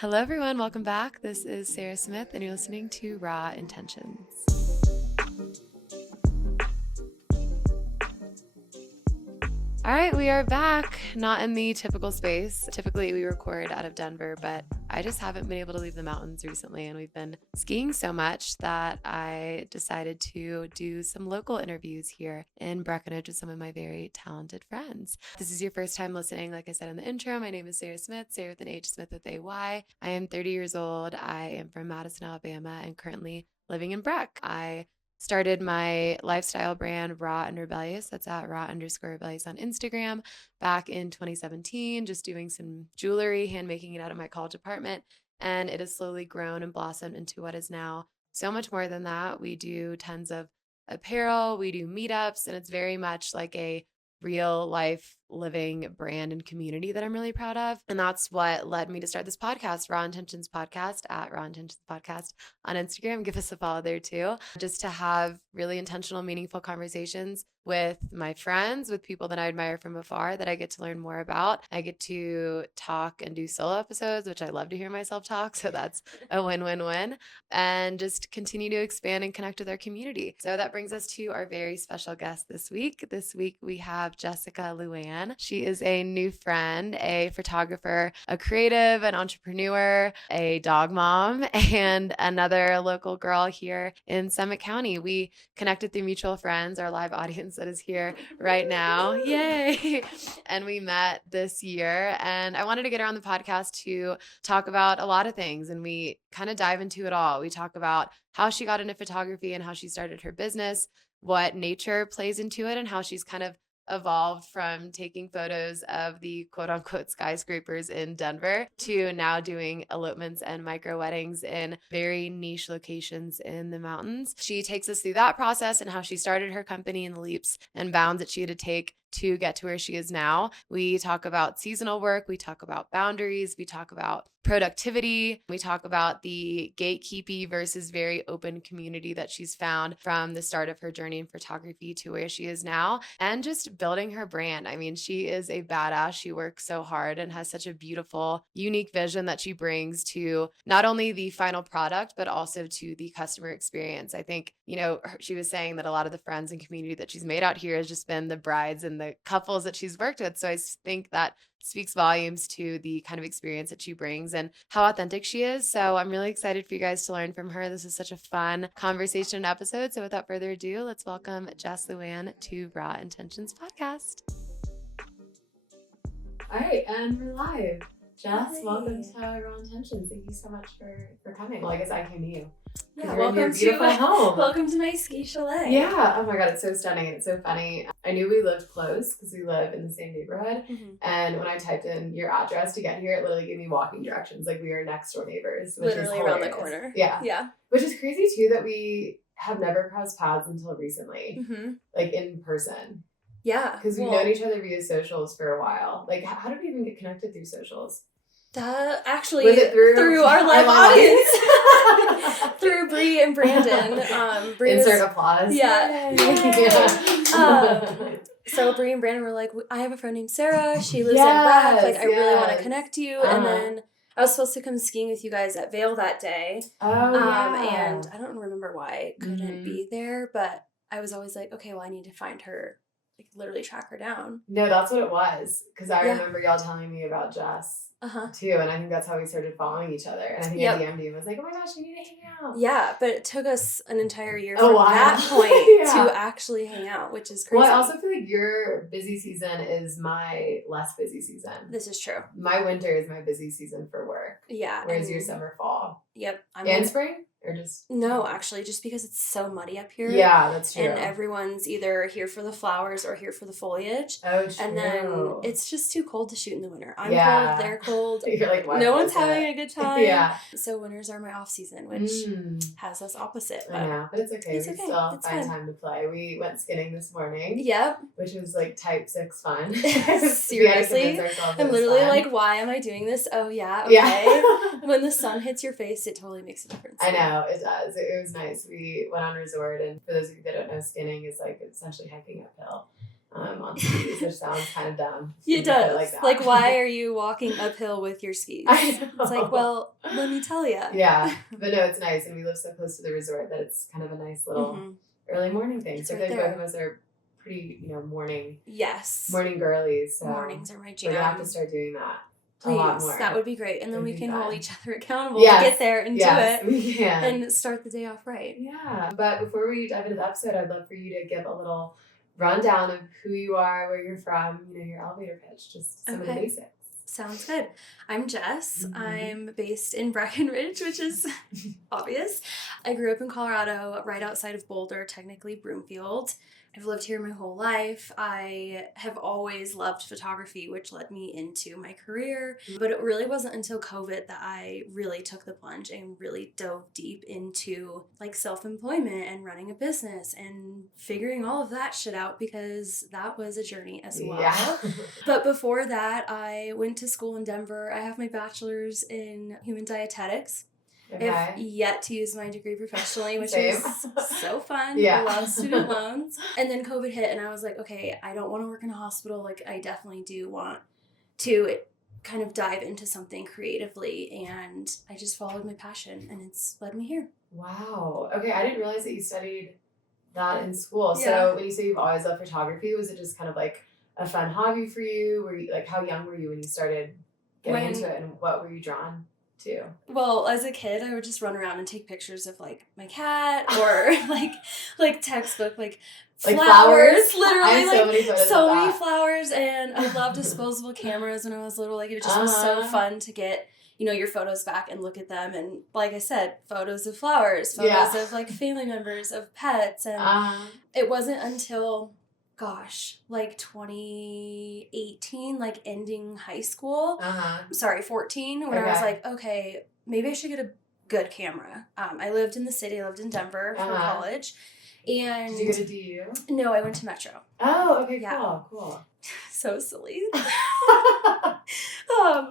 Hello, everyone. Welcome back. This is Sarah Smith, and you're listening to Raw Intentions. All right, we are back. Not in the typical space. Typically, we record out of Denver, but I just haven't been able to leave the mountains recently, and we've been skiing so much that I decided to do some local interviews here in Breckenridge with some of my very talented friends. If this is your first time listening, like I said in the intro, my name is Sarah Smith, Sarah with an H, Smith with a Y. I am 30 years old. I am from Madison, Alabama, and currently living in Breck. I started my lifestyle brand, Raw and Rebellious. That's at raw_rebellious on Instagram back in 2017, just doing some jewelry, hand making it out of my college apartment. And it has slowly grown and blossomed into what is now so much more than that. We do tons of apparel, we do meetups, and it's very much like a real life living brand and community that I'm really proud of. And that's what led me to start this podcast, Raw Intentions Podcast, at Raw Intentions Podcast on Instagram. Give us a follow there too, just to have really intentional, meaningful conversations with my friends, with people that I admire from afar that I get to learn more about. I get to talk and do solo episodes, which I love to hear myself talk. So that's a win-win-win, and just continue to expand and connect with our community. So that brings us to our very special guest this week. This week we have Jessica Luann. She is a new friend, a photographer, a creative, an entrepreneur, a dog mom, and another local girl here in Summit County. We connected through mutual friends, our live audience that is here right now. Yay! And we met this year, and I wanted to get her on the podcast to talk about a lot of things, and we kind of dive into it all. We talk about how she got into photography and how she started her business, what nature plays into it, and how she's kind of evolved from taking photos of the quote unquote skyscrapers in Denver to now doing elopements and micro weddings in very niche locations in the mountains. She takes us through that process and how she started her company and the leaps and bounds that she had to take to get to where she is now. We talk about seasonal work. We talk about boundaries. We talk about productivity. We talk about the gatekeepy versus very open community that she's found from the start of her journey in photography to where she is now, and just building her brand. I mean, she is a badass. She works so hard and has such a beautiful, unique vision that she brings to not only the final product, but also to the customer experience. I think, she was saying that a lot of the friends and community that she's made out here has just been the brides and the couples that she's worked with. So I think that speaks volumes to the kind of experience that she brings and how authentic she is. So I'm really excited for you guys to learn from her. This is such a fun conversation episode. So without further ado, let's welcome Jess Luann to Raw Intentions Podcast. All right, and we're live. Jess, welcome to Raw Intentions. Thank you so much for coming. Well, I guess I came to you. Yeah, welcome to my home. Welcome to my ski chalet. Yeah. Oh my God, it's so stunning and it's so funny. I knew we lived close because we live in the same neighborhood. Mm-hmm. And when I typed in your address to get here, it literally gave me walking directions. Like we are next door neighbors. Which literally is around the corner. Yeah. Yeah. Which is crazy too that we have never crossed paths until recently, like in person. Yeah. Because we've known each other via socials for a while. Like, how did we even get connected through socials? Actually, was it through our live audience. Through Bree and Brandon. Insert applause. Yeah. So Bree and Brandon were like, I have a friend named Sarah. She lives in Breck. Like, I really want to connect you. And then I was supposed to come skiing with you guys at Vail that day. And I don't remember why I couldn't be there, but I was always like, okay, well, I need to find her, like literally track her down. No, that's what it was. Because I remember y'all telling me about Jess. Too, and I think that's how we started following each other. And I think I DM'd you and was like, oh my gosh, we need to hang out. Yeah, but it took us an entire year from that point to actually hang out, which is crazy. Well, I also feel like your busy season is my less busy season. This is true. My winter is my busy season for work. Yeah. Whereas your summer, fall. Yep. And spring? Or just no, actually, just because it's so muddy up here. Yeah, that's true. And everyone's either here for the flowers or here for the foliage. Oh, true. And then it's just too cold to shoot in the winter. I'm cold, they're cold. You're like, no one's having a good time. Yeah. So winters are my off season, which has us opposite. But I know, but it's okay. We still find time to play. We went skinning this morning. Yep. Which was like type 6 fun. Seriously. I'm literally like, why am I doing this? Oh yeah, okay. Yeah. When the sun hits your face, it totally makes a difference. I know, it does. It was nice. We went on resort, and for those of you that don't know, skinning is like essentially hiking uphill. on skis, which sounds kind of dumb. It does. Like, why are you walking uphill with your skis? I know. It's like, well, let me tell you. Yeah, but no, it's nice, and we live so close to the resort that it's kind of a nice little early morning thing. It's so I right feel like there. both of us are pretty, morning Yes. morning girlies. So mornings are my jam. we're gonna have to start doing that. Please, a lot more. That would be great. And then we can hold each other accountable yes. to get there and do it. We can. And start the day off right. Yeah. But before we dive into the episode, I'd love for you to give a little rundown of who you are, where you're from, your elevator pitch, just some of the basics. Sounds good. I'm Jess. I'm based in Breckenridge, which is obvious. I grew up in Colorado, right outside of Boulder, technically Broomfield. I've lived here my whole life. I have always loved photography, which led me into my career. But it really wasn't until COVID that I really took the plunge and really dove deep into like self-employment and running a business and figuring all of that shit out, because that was a journey as well. Yeah. But before that, I went to school in Denver. I have my bachelor's in human dietetics. Okay. I've yet to use my degree professionally, which Same. is so fun. Yeah. I love student loans. And then COVID hit and I was like, okay, I don't want to work in a hospital. Like, I definitely do want to kind of dive into something creatively. And I just followed my passion and it's led me here. Wow. Okay, I didn't realize that you studied that in school. Yeah. So when you say you've always loved photography, was it just kind of like a fun hobby for you? Were you, like, how young were you when you started getting into it, and what were you drawn to? Well, as a kid, I would just run around and take pictures of like my cat or like textbook like flowers. Literally, I have so many photos of many that. flowers, and I loved disposable cameras when I was little. Like, it just was so fun to get your photos back and look at them. And like I said, photos of flowers, photos of like family members, of pets, and it wasn't until like 2018, like ending high school. 14, when I was like, okay, maybe I should get a good camera. I lived in the city. I lived in Denver for college. And did you go to DU? No, I went to Metro. Oh, okay, yeah. Cool. So silly.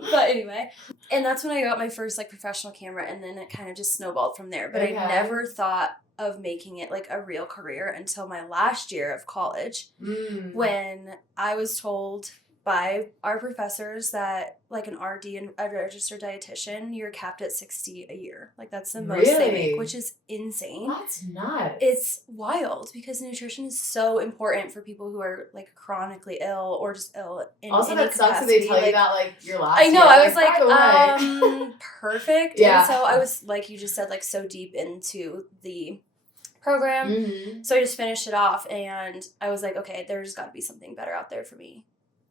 But anyway, and that's when I got my first like professional camera, and then it kind of just snowballed from there. But I never thought of making it like a real career until my last year of college, when I was told by our professors that like an RD and a registered dietitian, you're capped at $60 a year. Like, that's the most they make, which is insane. That's nuts. It's wild, because nutrition is so important for people who are like chronically ill or just ill in also, any that sucks capacity. that they tell you that like your last I know. year. I was like perfect. Yeah. And so I was, like you just said, like so deep into the program. So I just finished it off, and I was like, okay, there's got to be something better out there for me.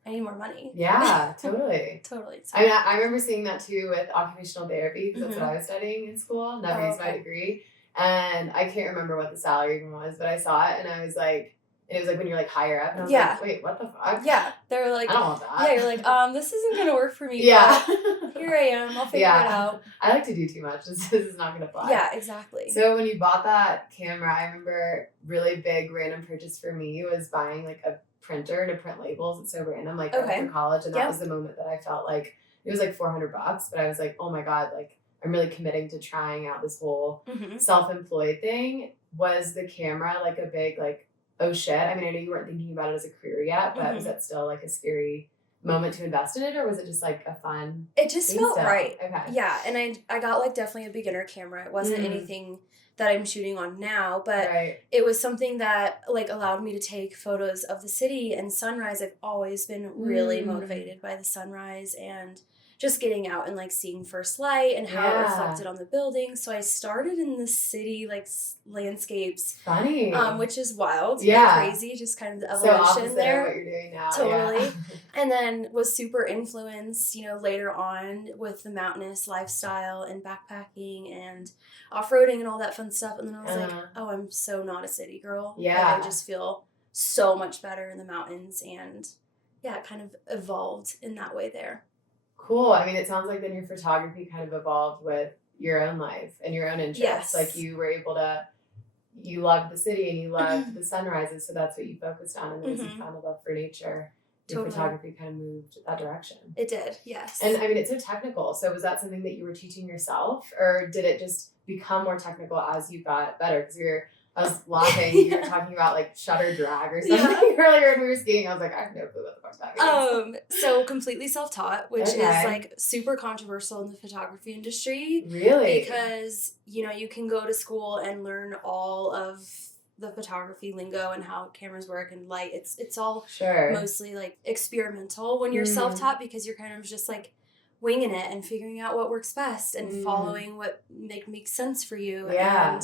I need more money. Yeah, totally. Totally. I mean, I remember seeing that too with occupational therapy, because that's what I was studying in school. Never used my degree. And I can't remember what the salary even was, but I saw it and I was like, and it was like when you're like higher up, and I was like, wait, what the fuck? Yeah. They were like, I don't want that. Yeah, you're like, this isn't going to work for me. Yeah. But here I am. I'll figure it out. I like to do too much. This is not going to fly. Yeah, exactly. So when you bought that camera, I remember really big random purchase for me was buying like a printer to print labels. It's so random, like after college, and that was the moment that I felt like it was like $400, but I was like, oh my god, like I'm really committing to trying out this whole self-employed thing. Was the camera like a big like, oh shit? I mean, I know you weren't thinking about it as a career yet, but was that still like a scary moment to invest in it, or was it just like a fun? It just felt right. Okay. Yeah, and I got like definitely a beginner camera. It wasn't anything that I'm shooting on now, but it was something that like allowed me to take photos of the city and sunrise. I've always been really motivated by the sunrise and just getting out and like seeing first light and how it reflected on the buildings. So I started in the city like landscapes, funny, which is wild, crazy, just kind of the evolution there. What you're doing now, totally. And then was super influenced, later on with the mountainous lifestyle and backpacking and off-roading and all that fun stuff. And then I was like, oh, I'm so not a city girl. Yeah, like, I just feel so much better in the mountains, and it kind of evolved in that way there. Cool. I mean, it sounds like then your photography kind of evolved with your own life and your own interests. Yes. Like you were able to, you loved the city and you loved the sunrises, so that's what you focused on. And then as you found a love for nature, your photography kind of moved that direction. It did, yes. And I mean, it's so technical. So was that something that you were teaching yourself, or did it just become more technical as you got better? Because you're I was laughing. You were talking about like shutter drag or something earlier when we were skiing. I was like, I have no clue what the fuck that means. So completely self-taught, which is like super controversial in the photography industry. Really? Because, you know, you can go to school and learn all of the photography lingo and how cameras work and light. It's all mostly like experimental when you're self-taught, because you're kind of just like winging it and figuring out what works best and following what makes sense for you. And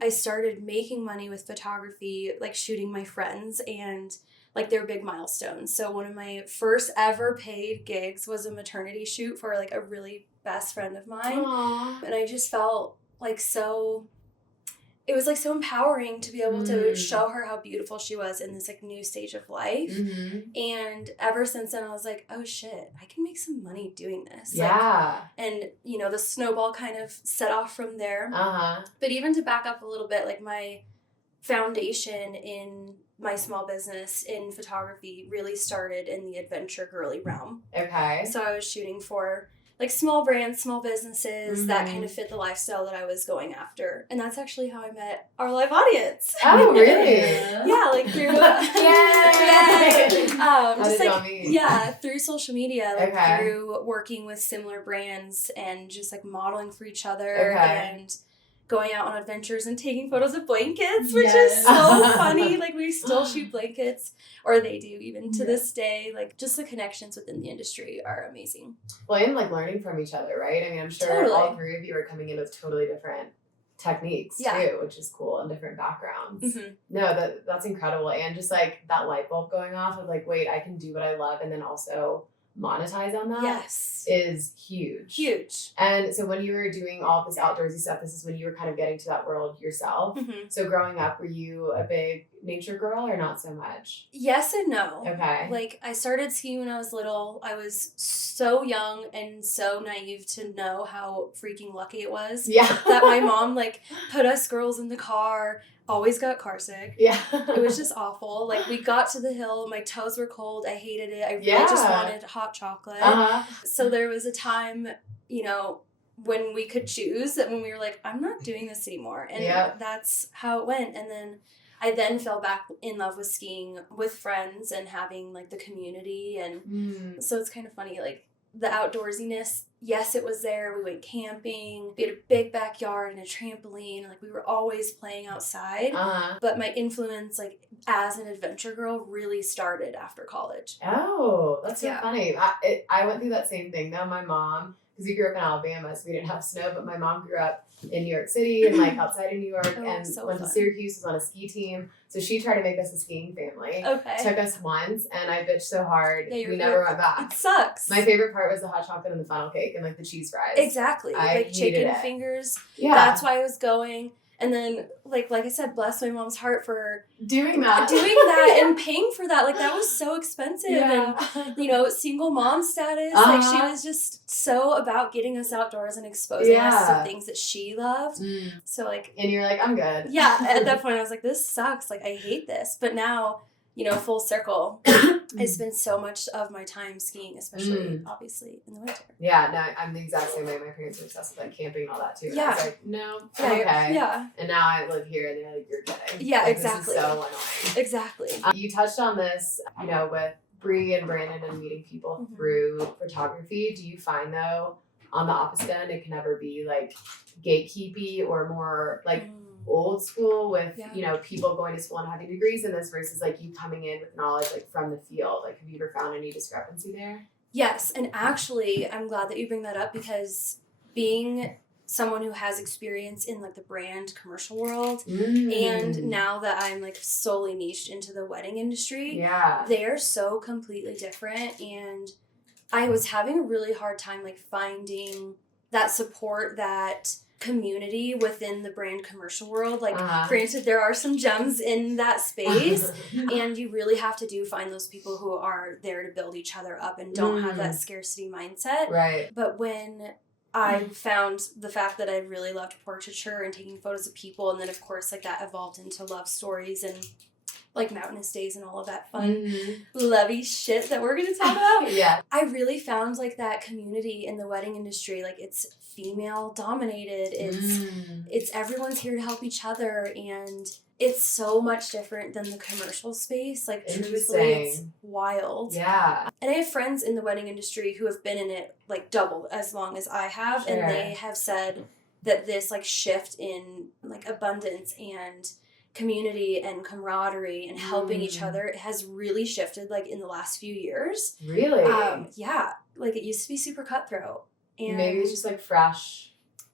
I started making money with photography, like shooting my friends and like their big milestones. So one of my first ever paid gigs was a maternity shoot for like a really best friend of mine. Aww. And I just felt like it was like so empowering to be able to show her how beautiful she was in this like new stage of life. And ever since then I was like, oh shit, I can make some money doing this. Yeah. Like, and you know, the snowball kind of set off from there. But even to back up a little bit, like my foundation in my small business in photography really started in the adventure girly realm. Okay. So I was shooting for like small brands, small businesas that kind of fit the lifestyle that I was going after. And that's actually how I met our live audience. Oh, really? Yeah, like through through social media, like through working with similar brands and just like modeling for each other and going out on adventures and taking photos of blankets, which is so funny. Like we still shoot blankets, or they do even to this day. Like just the connections within the industry are amazing. Well, and like learning from each other, right? I mean, I'm sure all three of you are coming in with totally different techniques too, which is cool, and different backgrounds. No, that's incredible. And just like that light bulb going off of like, wait, I can do what I love and then also monetize on that is huge. And so when you were doing all this outdoorsy stuff, this is when you were kind of getting to that world yourself. So growing up, were you a big nature girl or not so much? Yes and no. Okay. Like I started skiing when I was little. I was so young and so naive to know how freaking lucky it was that my mom like put us girls in the car. Always got car sick. Yeah. It was just awful. Like we got to the hill, my toes were cold, I hated it. I really just wanted hot chocolate. So there was a time, you know, when we could choose, that when we were like, I'm not doing this anymore. And that's how it went. And then I then fell back in love with skiing with friends and having like the community. And so it's kind of funny, like the outdoorsiness, yes, it was there. We went camping. We had a big backyard and a trampoline. Like we were always playing outside. But my influence, like as an adventure girl, really started after college. Oh, that's so funny. I went through that same thing though. My mom, because we grew up in Alabama, so we didn't have snow, but my mom grew up in New York City and like outside of New York and went to Syracuse, was on a ski team. So she tried to make us a skiing family. Took us once and I bitched so hard we never went back. It sucks. My favorite part was the hot chocolate and the funnel cake and like the cheese fries. Exactly. Like chicken fingers. Yeah. That's why I was going. And then, like I said, bless my mom's heart for doing that and paying for that. Like, that was so expensive. And, you know, single mom status. Like, she was just so about getting us outdoors and exposing us to things that she loved. So, like... And you're like, I'm good. Yeah. At that point, I was like, this sucks. Like, I hate this. But now... You know, full circle. I spend so much of my time skiing, especially obviously in the winter. Yeah, no, I'm the exact same way. My parents were obsessed with like camping and all that too. Yeah. I was like, no, okay. Yeah. And now I live here and they're like, you're kidding. Yeah, like, exactly. This is so annoying. Exactly. You touched on this, you know, with Bree and Brandon and meeting people through photography. Do you find though, on the opposite end, it can never be like gatekeepy or more like old school with you know, people going to school and having degrees in this versus like you coming in with knowledge like from the field? Like, have you ever found any discrepancy there? Yes, and actually I'm glad that you bring that up, because being someone who has experience in like the brand commercial world and now that I'm like solely niched into the wedding industry, they're so completely different. And I was having a really hard time like finding that support, that community within the brand commercial world. Like granted, there are some gems in that space and you really have to find those people who are there to build each other up and don't have that scarcity mindset. Right. But when I found the fact that I really loved portraiture and taking photos of people, and then of course like that evolved into love stories and like mountainous days and all of that fun, lovey shit that we're going to talk about. Yeah. I really found like that community in the wedding industry, like it's female dominated. It's everyone's here to help each other, and it's so much different than the commercial space. Like truthfully, it's wild. Yeah. And I have friends in the wedding industry who have been in it like double as long as I have, and they have said that this like shift in like abundance and community and camaraderie and helping each other has really shifted like in the last few years. Really? Yeah. Like it used to be super cutthroat. And maybe it's just like fresh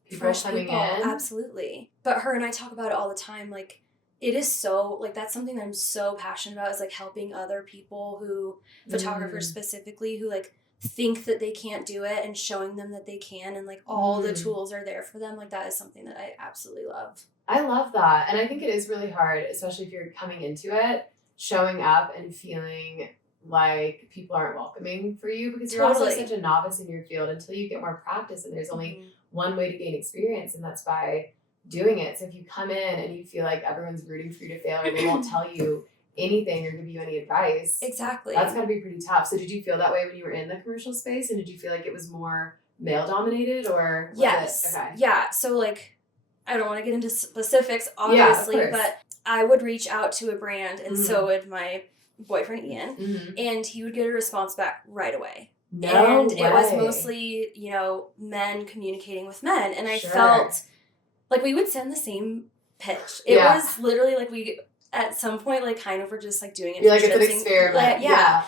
people coming in. Absolutely. But her and I talk about it all the time. Like it is so like that's something that I'm so passionate about, is like helping other people who photographers specifically who like think that they can't do it and showing them that they can, and like all the tools are there for them. Like that is something that I absolutely love. I love that. And I think it is really hard, especially if you're coming into it, showing up and feeling like people aren't welcoming for you, because you're also such a novice in your field until you get more practice, and there's only one way to gain experience, and that's by doing it. So if you come in and you feel like everyone's rooting for you to fail, or they won't tell you anything or give you any advice, exactly, that's got to be pretty tough. So did you feel that way when you were in the commercial space, and did you feel like it was more male dominated, or was it? Okay. Yeah, so like I don't want to get into specifics obviously, but I would reach out to a brand, and so would my boyfriend Ian, and he would get a response back right away. And it was mostly, you know, men communicating with men, and I felt like we would send the same pitch. It was literally like we at some point like kind of were just like doing it. You're like, it's an experiment. Like, yeah.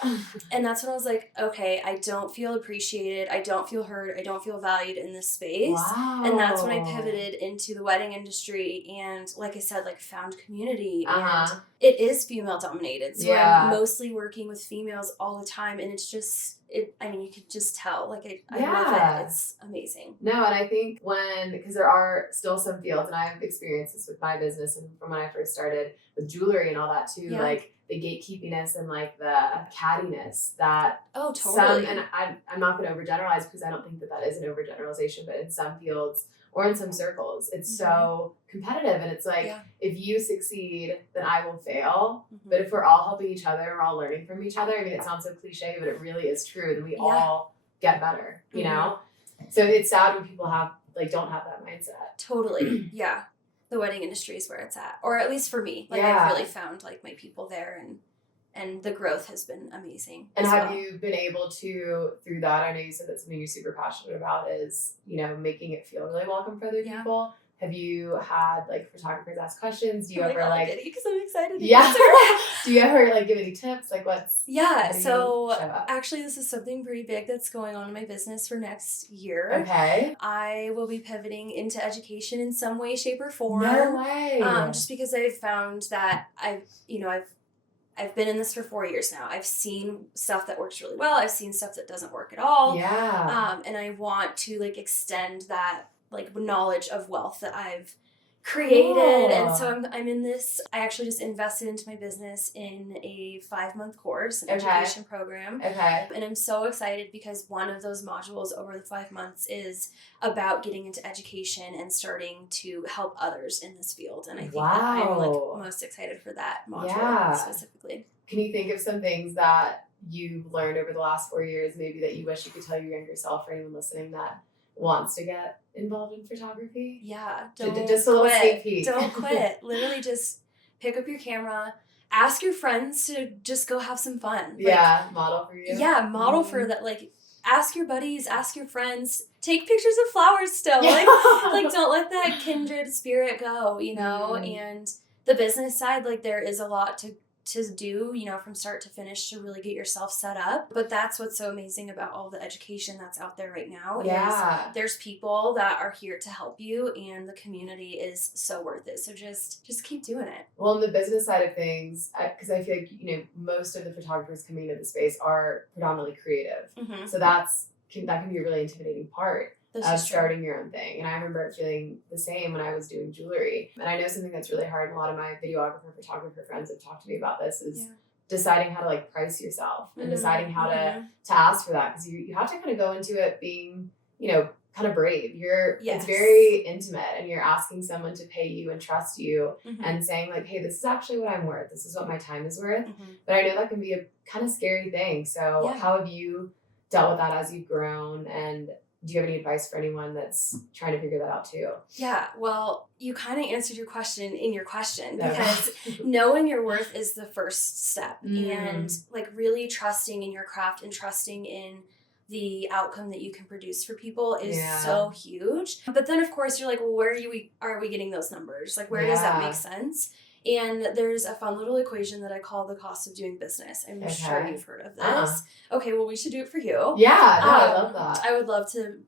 And that's when I was like, okay, I don't feel appreciated. I don't feel heard. I don't feel valued in this space. Wow. And that's when I pivoted into the wedding industry, and like I said, like found community, and it is female dominated. So I'm mostly working with females all the time, and it's just, I mean, you could just tell, like, I love it. It's amazing. No, and I think because there are still some fields, and I've experienced this with my business and from when I first started with jewelry and all that too, like the gatekeepiness and like the cattiness that totally. And I'm not going to overgeneralize, because I don't think that is an overgeneralization, but in some fields or in some circles, it's so competitive, and it's like, if you succeed, then I will fail. But if we're all helping each other, we're all learning from each other, I mean, it sounds so cliche, but it really is true, then we all get better, you know? So it's sad when people don't have that mindset. Totally. Yeah. The wedding industry is where it's at, or at least for me. Like I've really found like my people there, and the growth has been amazing. And have you been able to, through that, I know you said that's something you're super passionate about, is, you know, making it feel really welcome for other people. Have you had like photographers ask questions? Do you ever like? Because I'm excited. Do you ever like give any tips? Like what's? So actually, this is something pretty big that's going on in my business for next year. Okay. I will be pivoting into education in some way, shape, or form. No way. Just because I've found that I've been in this for 4 years now. I've seen stuff that works really well. I've seen stuff that doesn't work at all. Yeah. And I want to like extend that like knowledge of wealth that I've created. Cool. And so I'm in this, I actually just invested into my business in a 5-month course, an education program. And I'm so excited because one of those modules over the 5 months is about getting into education and starting to help others in this field. And I think that I'm like most excited for that module specifically. Can you think of some things that you've learned over the last 4 years, maybe that you wish you could tell your younger self, or anyone listening that wants to get involved in photography? Just a little sneak peek. Don't quit. Literally just pick up your camera, ask your friends to just go have some fun. Model for you. Model for that. Like, ask your buddies, ask your friends, take pictures of flowers still. Like don't let that kindred spirit go, you know? And the business side, like there is a lot to do, you know, from start to finish to really get yourself set up. But that's what's so amazing about all the education that's out there right now. Is there's people that are here to help you, and the community is so worth it. So just keep doing it. Well, on the business side of things, because I feel like, you know, most of the photographers coming into the space are predominantly creative. So that can be a really intimidating part of starting your own thing. And I remember feeling the same when I was doing jewelry. And I know something that's really hard, and a lot of my videographer, photographer friends have talked to me about this, is deciding how to like price yourself and deciding how to ask for that. Because you have to kind of go into it being, you know, kind of brave. Yes. It's very intimate, and you're asking someone to pay you and trust you Mm-hmm. and saying like, hey, this is actually what I'm worth. This is what my time is worth. Mm-hmm. But I know that can be a kind of scary thing. So Yeah. how have you dealt with that as you've grown? And do you have any advice for anyone that's trying to figure that out too? Yeah, well, you kind of answered your question in your question, Okay. because knowing your worth is the first step. And like really trusting in your craft and trusting in the outcome that you can produce for people is so huge. But then of course you're like, well, where are we getting those numbers? Like, where does that make sense? And there's a fun little equation that I call the cost of doing business. I'm sure you've heard of this. Okay, well, we should do it for you. Yeah, no, I love that. I would love to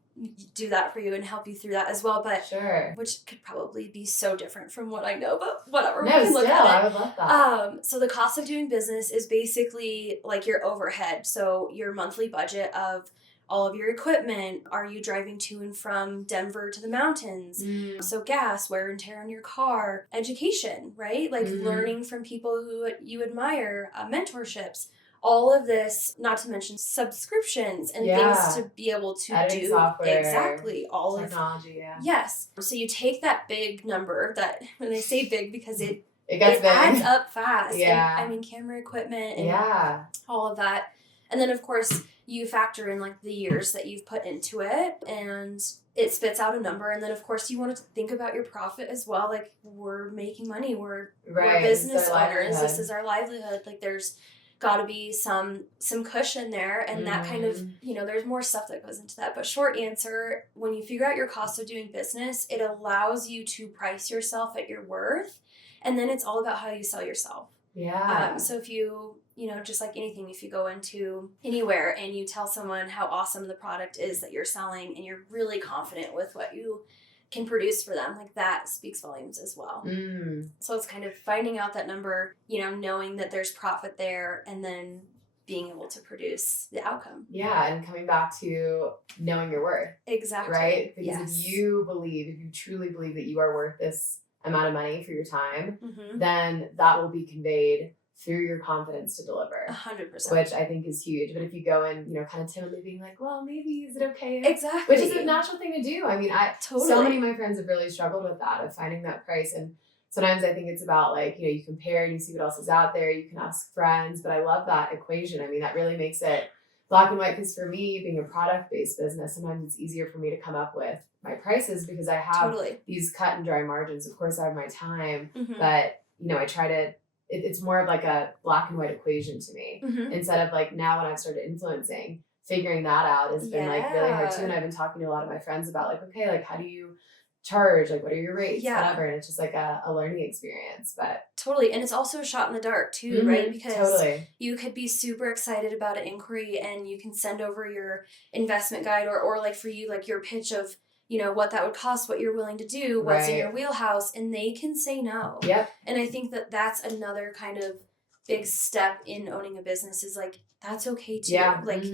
do that for you and help you through that as well. But sure, which could probably be so different from what I know, but whatever. No, still, I would love that. So the cost of doing business is basically like your overhead. So your monthly budget of all of your equipment. Are you driving to and from Denver to the mountains? So gas, wear and tear on your car, education, right? Like learning from people who you admire, mentorships, all of this, not to mention subscriptions and things to be able to editing do software, exactly all technology, yes. So you take that big number that, when I say big, because it adds up fast. Yeah. And, I mean, camera equipment and all of that. And then, of course, you factor in like the years that you've put into it, and it spits out a number. And then, of course, you want to think about your profit as well. Like, we're making money. We're business owners. This is our livelihood. Like, there's got to be some cushion there, and that kind of, there's more stuff that goes into that. But short answer, when you figure out your cost of doing business, it allows you to price yourself at your worth, and then it's all about how you sell yourself. So if you just like anything, if you go into anywhere and you tell someone how awesome the product is that you're selling, and you're really confident with what you can produce for them, like that speaks volumes as well. So it's kind of finding out that number, knowing that there's profit there, and then being able to produce the outcome. Yeah, and coming back to knowing your worth. Exactly. Right? Because if you truly believe that you are worth this amount of money for your time, then that will be conveyed through your confidence to deliver. 100%. Which I think is huge. But if you go in, kind of timidly being like, well, maybe, is it okay? Exactly. Which is a natural thing to do. I mean, so many of my friends have really struggled with that, of finding that price. And sometimes I think it's about like, you compare and you see what else is out there. You can ask friends. But I love that equation. I mean, that really makes it black and white. Because for me, being a product-based business, sometimes it's easier for me to come up with my prices because I have these cut and dry margins. Of course, I have my time. But, I try to... It's more of like a black and white equation to me, instead of like now when I've started influencing, figuring that out has been like really hard too. And I've been talking to a lot of my friends about like, okay, like how do you charge? Like, what are your rates? Whatever. And it's just like a learning experience, but totally. And it's also a shot in the dark too, right? Because you could be super excited about an inquiry, and you can send over your investment guide or like for you, like your pitch of, what that would cost, what you're willing to do, what's in your wheelhouse, and they can say no. And I think that that's another kind of big step in owning a business, is like, that's okay too. Like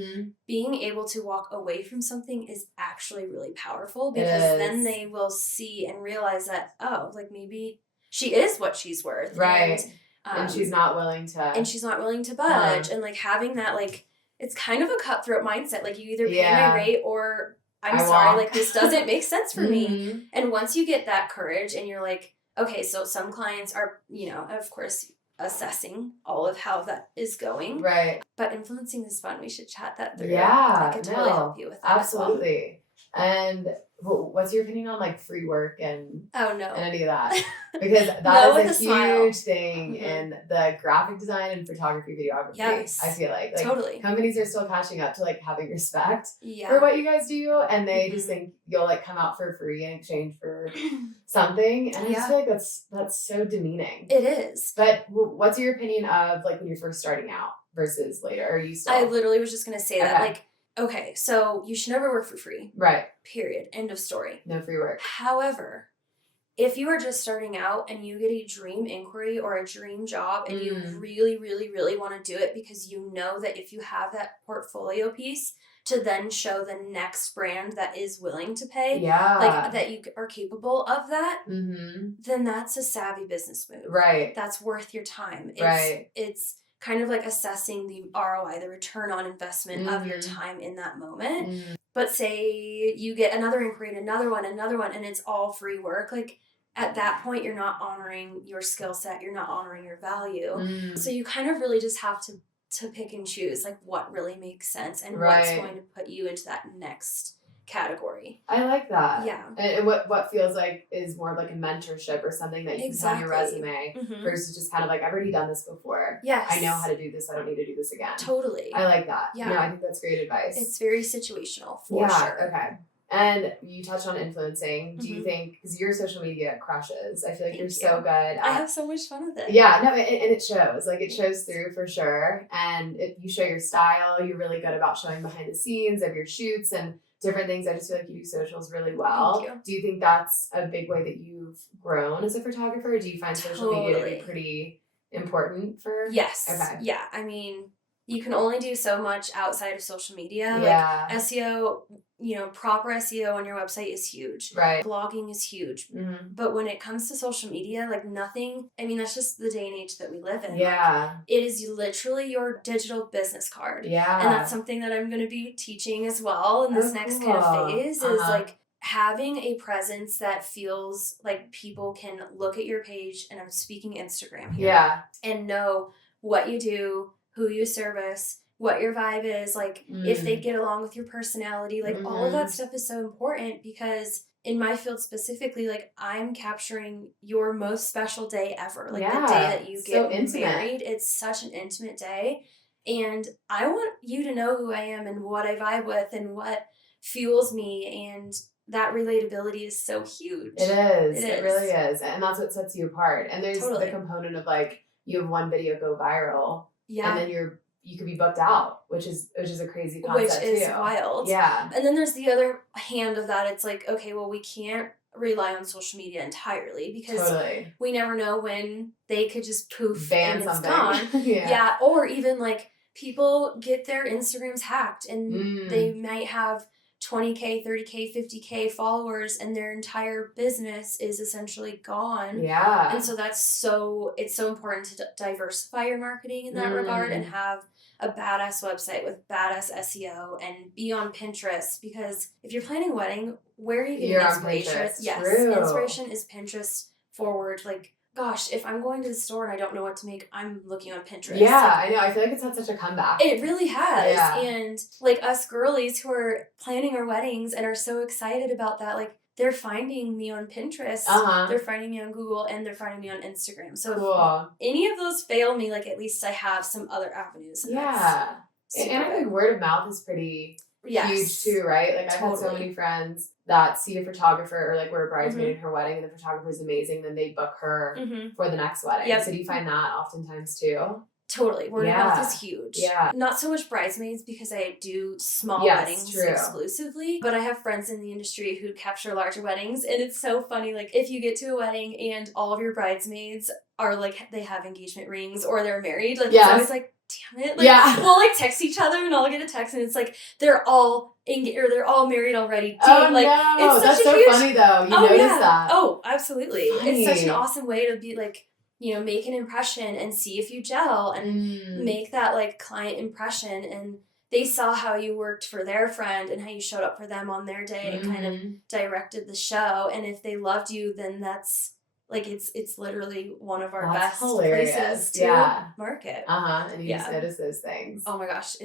being able to walk away from something is actually really powerful, because then they will see and realize that, oh, like maybe she is what she's worth. And she's not willing to budge. And like having that, like, it's kind of a cutthroat mindset. Like, you either pay my rate or I'm sorry, like, this doesn't make sense for me. And once you get that courage and you're like, okay, so some clients are, of course, assessing all of how that is going. But influencing is fun. We should chat that through. I could totally help you with that. Absolutely. And what's your opinion on like free work and and any of that? Because that is a huge thing in the graphic design and photography, videography. I feel like companies are still catching up to like having respect for what you guys do, and they just think you'll like come out for free in exchange for something, and I just feel like that's so demeaning. It is. But what's your opinion of like when you're first starting out versus later? Are you still? I literally was just gonna say that, like. Okay, so you should never work for free. Period. End of story. No free work. However, if you are just starting out and you get a dream inquiry or a dream job and you really, really, really want to do it because you know that if you have that portfolio piece to then show the next brand that is willing to pay, like that you are capable of that, then that's a savvy business move. That's worth your time. It's kind of like assessing the ROI, the return on investment of your time in that moment. But say you get another inquiry and another one, and it's all free work. Like, at that point, you're not honoring your skill set. You're not honoring your value. So you kind of really just have to pick and choose, like, what really makes sense and what's going to put you into that next category. I like that. Yeah. And what feels like is more of like a mentorship or something that you can put on your resume versus just kind of like, I've already done this before. Yes. I know how to do this. I don't need to do this again. Totally. I like that. Yeah. No, I think that's great advice. It's very situational for sure. Okay. And you touched on influencing. Do you think, because your social media crushes, I feel like you're so good at, I have so much fun with it. Yeah, no, and it shows. Like, it shows through for sure. And you show your style. You're really good about showing behind the scenes of your shoots and different things. I just feel like you do socials really well. Thank you. Do you think that's a big way that you've grown as a photographer? Or do you find social media to be pretty important for? Yes. Okay. Yeah. I mean, you can only do so much outside of social media. Yeah. Like, SEO, proper SEO on your website is huge. Right. Blogging is huge. But when it comes to social media, like, nothing, I mean, that's just the day and age that we live in. Yeah. Like, it is literally your digital business card. Yeah. And that's something that I'm going to be teaching as well in this next kind of phase is like having a presence that feels like people can look at your page, and I'm speaking Instagram here, and know what you do, who you service, what your vibe is, like, if they get along with your personality, like, all of that stuff is so important because in my field specifically, like, I'm capturing your most special day ever, like the day that you get married. It's such an intimate day, and I want you to know who I am and what I vibe with and what fuels me, and that relatability is so huge. It is. It really is. And that's what sets you apart. And there's the component of, like, you have one video go viral. Yeah. And then you could be booked out, which is a crazy concept too. Which is wild. Yeah. And then there's the other hand of that. It's like, okay, well, we can't rely on social media entirely because we never know when they could just poof and it's gone. Yeah. Or even, like, people get their Instagrams hacked and they might have 20K, 30K, 50K followers and their entire business is essentially gone. Yeah. And so it's so important to diversify your marketing in that regard and have a badass website with badass SEO and be on Pinterest, because if you're planning a wedding, where are you getting inspiration? Yes. True. Inspiration is Pinterest forward. Like, gosh, if I'm going to the store and I don't know what to make, I'm looking on Pinterest. Yeah, I know. I feel like it's had such a comeback. It really has. Yeah. And, like, us girlies who are planning our weddings and are so excited about that, like, they're finding me on Pinterest, they're finding me on Google, and they're finding me on Instagram. So if any of those fail me, like, at least I have some other avenues. And and I think word of mouth is pretty huge too, right? Like, I've had so many friends that see a photographer or, like, we're a bridesmaid at her wedding and the photographer is amazing, then they book her for the next wedding. Yep. So do you find that oftentimes too? Totally. Word of mouth is huge. Yeah. Not so much bridesmaids because I do small weddings exclusively, but I have friends in the industry who capture larger weddings, and it's so funny. Like, if you get to a wedding and all of your bridesmaids are, like, they have engagement rings or they're married, like, it's always like, damn it. Like, we'll, like, text each other and I'll get a text and it's like, they're all they're all married already. Dude, it's such a huge... funny though. You notice that. Oh, absolutely. Funny. It's such an awesome way to be, like, make an impression and see if you gel and make that, like, client impression. And they saw how you worked for their friend and how you showed up for them on their day and kind of directed the show. And if they loved you, then that's, like, it's literally one of our best places to market. And you just notice those things. Oh my gosh.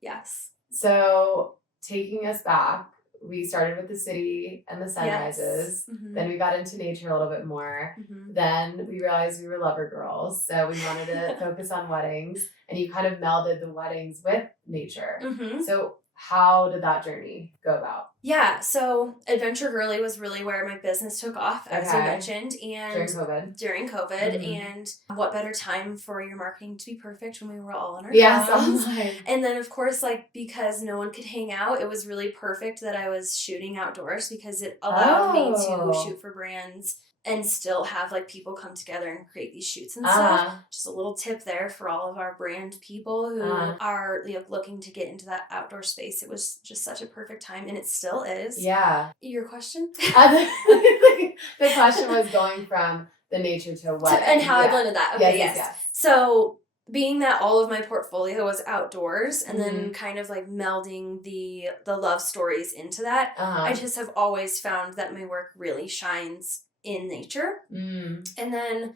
Yes. So, taking us back, we started with the city and the sunrises. Yes. Then we got into nature a little bit more. Then we realized we were lover girls, so we wanted to focus on weddings, and you kind of melded the weddings with nature. So how did that journey go about? Yeah, so Adventure Girly was really where my business took off, as you mentioned, and during COVID, and what better time for your marketing to be perfect when we were all on our phones. And then, of course, like, because no one could hang out, it was really perfect that I was shooting outdoors because it allowed me to shoot for brands and still have, like, people come together and create these shoots and stuff. Just a little tip there for all of our brand people who are, looking to get into that outdoor space. It was just such a perfect time, and it still is. Yeah. Your question? The question was going from the nature to wedding. And how I blended that. Okay, yes. So being that all of my portfolio was outdoors and then kind of like melding the love stories into that, I just have always found that my work really shines in nature. And then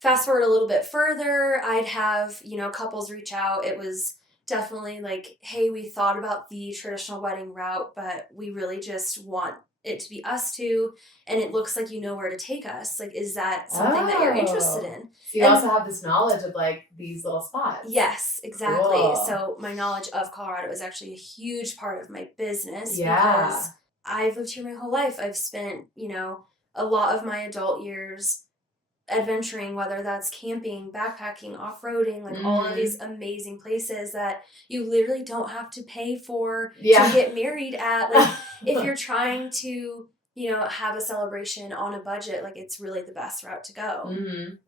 fast forward a little bit further, I'd have, couples reach out. It was definitely like, hey, we thought about the traditional wedding route, but we really just want it to be us two, and it looks like you know where to take us. Like, is that something that you're interested in? So you also have this knowledge of like these little spots. Yes, exactly. Cool. So my knowledge of Colorado is actually a huge part of my business because I've lived here my whole life. I've spent, a lot of my adult years adventuring, whether that's camping, backpacking, off-roading, like all of these amazing places that you literally don't have to pay for to get married at. Like if you're trying to, have a celebration on a budget, like it's really the best route to go.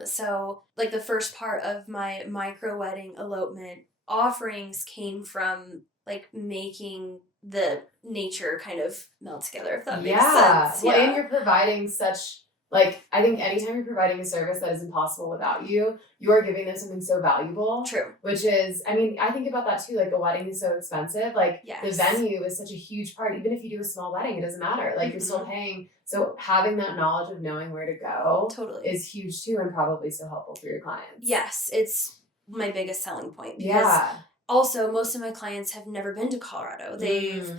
So like the first part of my micro wedding elopement offerings came from like making the nature kind of meld together, if that makes sense. Well, and you're providing such, like, I think anytime you're providing a service that is impossible without you, you are giving them something so valuable. True. Which is, I mean, I think about that too. Like, a wedding is so expensive. Like, the venue is such a huge part. Even if you do a small wedding, it doesn't matter. Like, you're still paying. So having that knowledge of knowing where to go is huge too, and probably so helpful for your clients. Yes, it's my biggest selling point. Because also, most of my clients have never been to Colorado. They've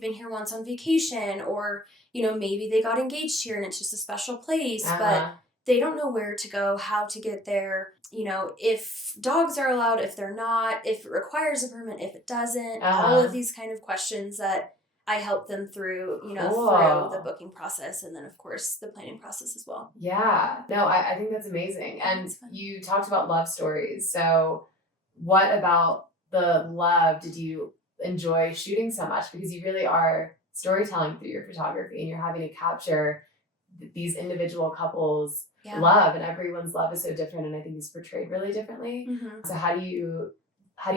been here once on vacation, or maybe they got engaged here and it's just a special place, but they don't know where to go, how to get there, if dogs are allowed, if they're not, if it requires a permit, if it doesn't, all of these kind of questions that I help them through, through the booking process, and then of course the planning process as well. Yeah, no, I think that's amazing. And you talked about love stories. So what about the love did you enjoy shooting so much? Because you really are storytelling through your photography, and you're having to capture these individual couples' love, and everyone's love is so different, and I think it's portrayed really differently. So how do you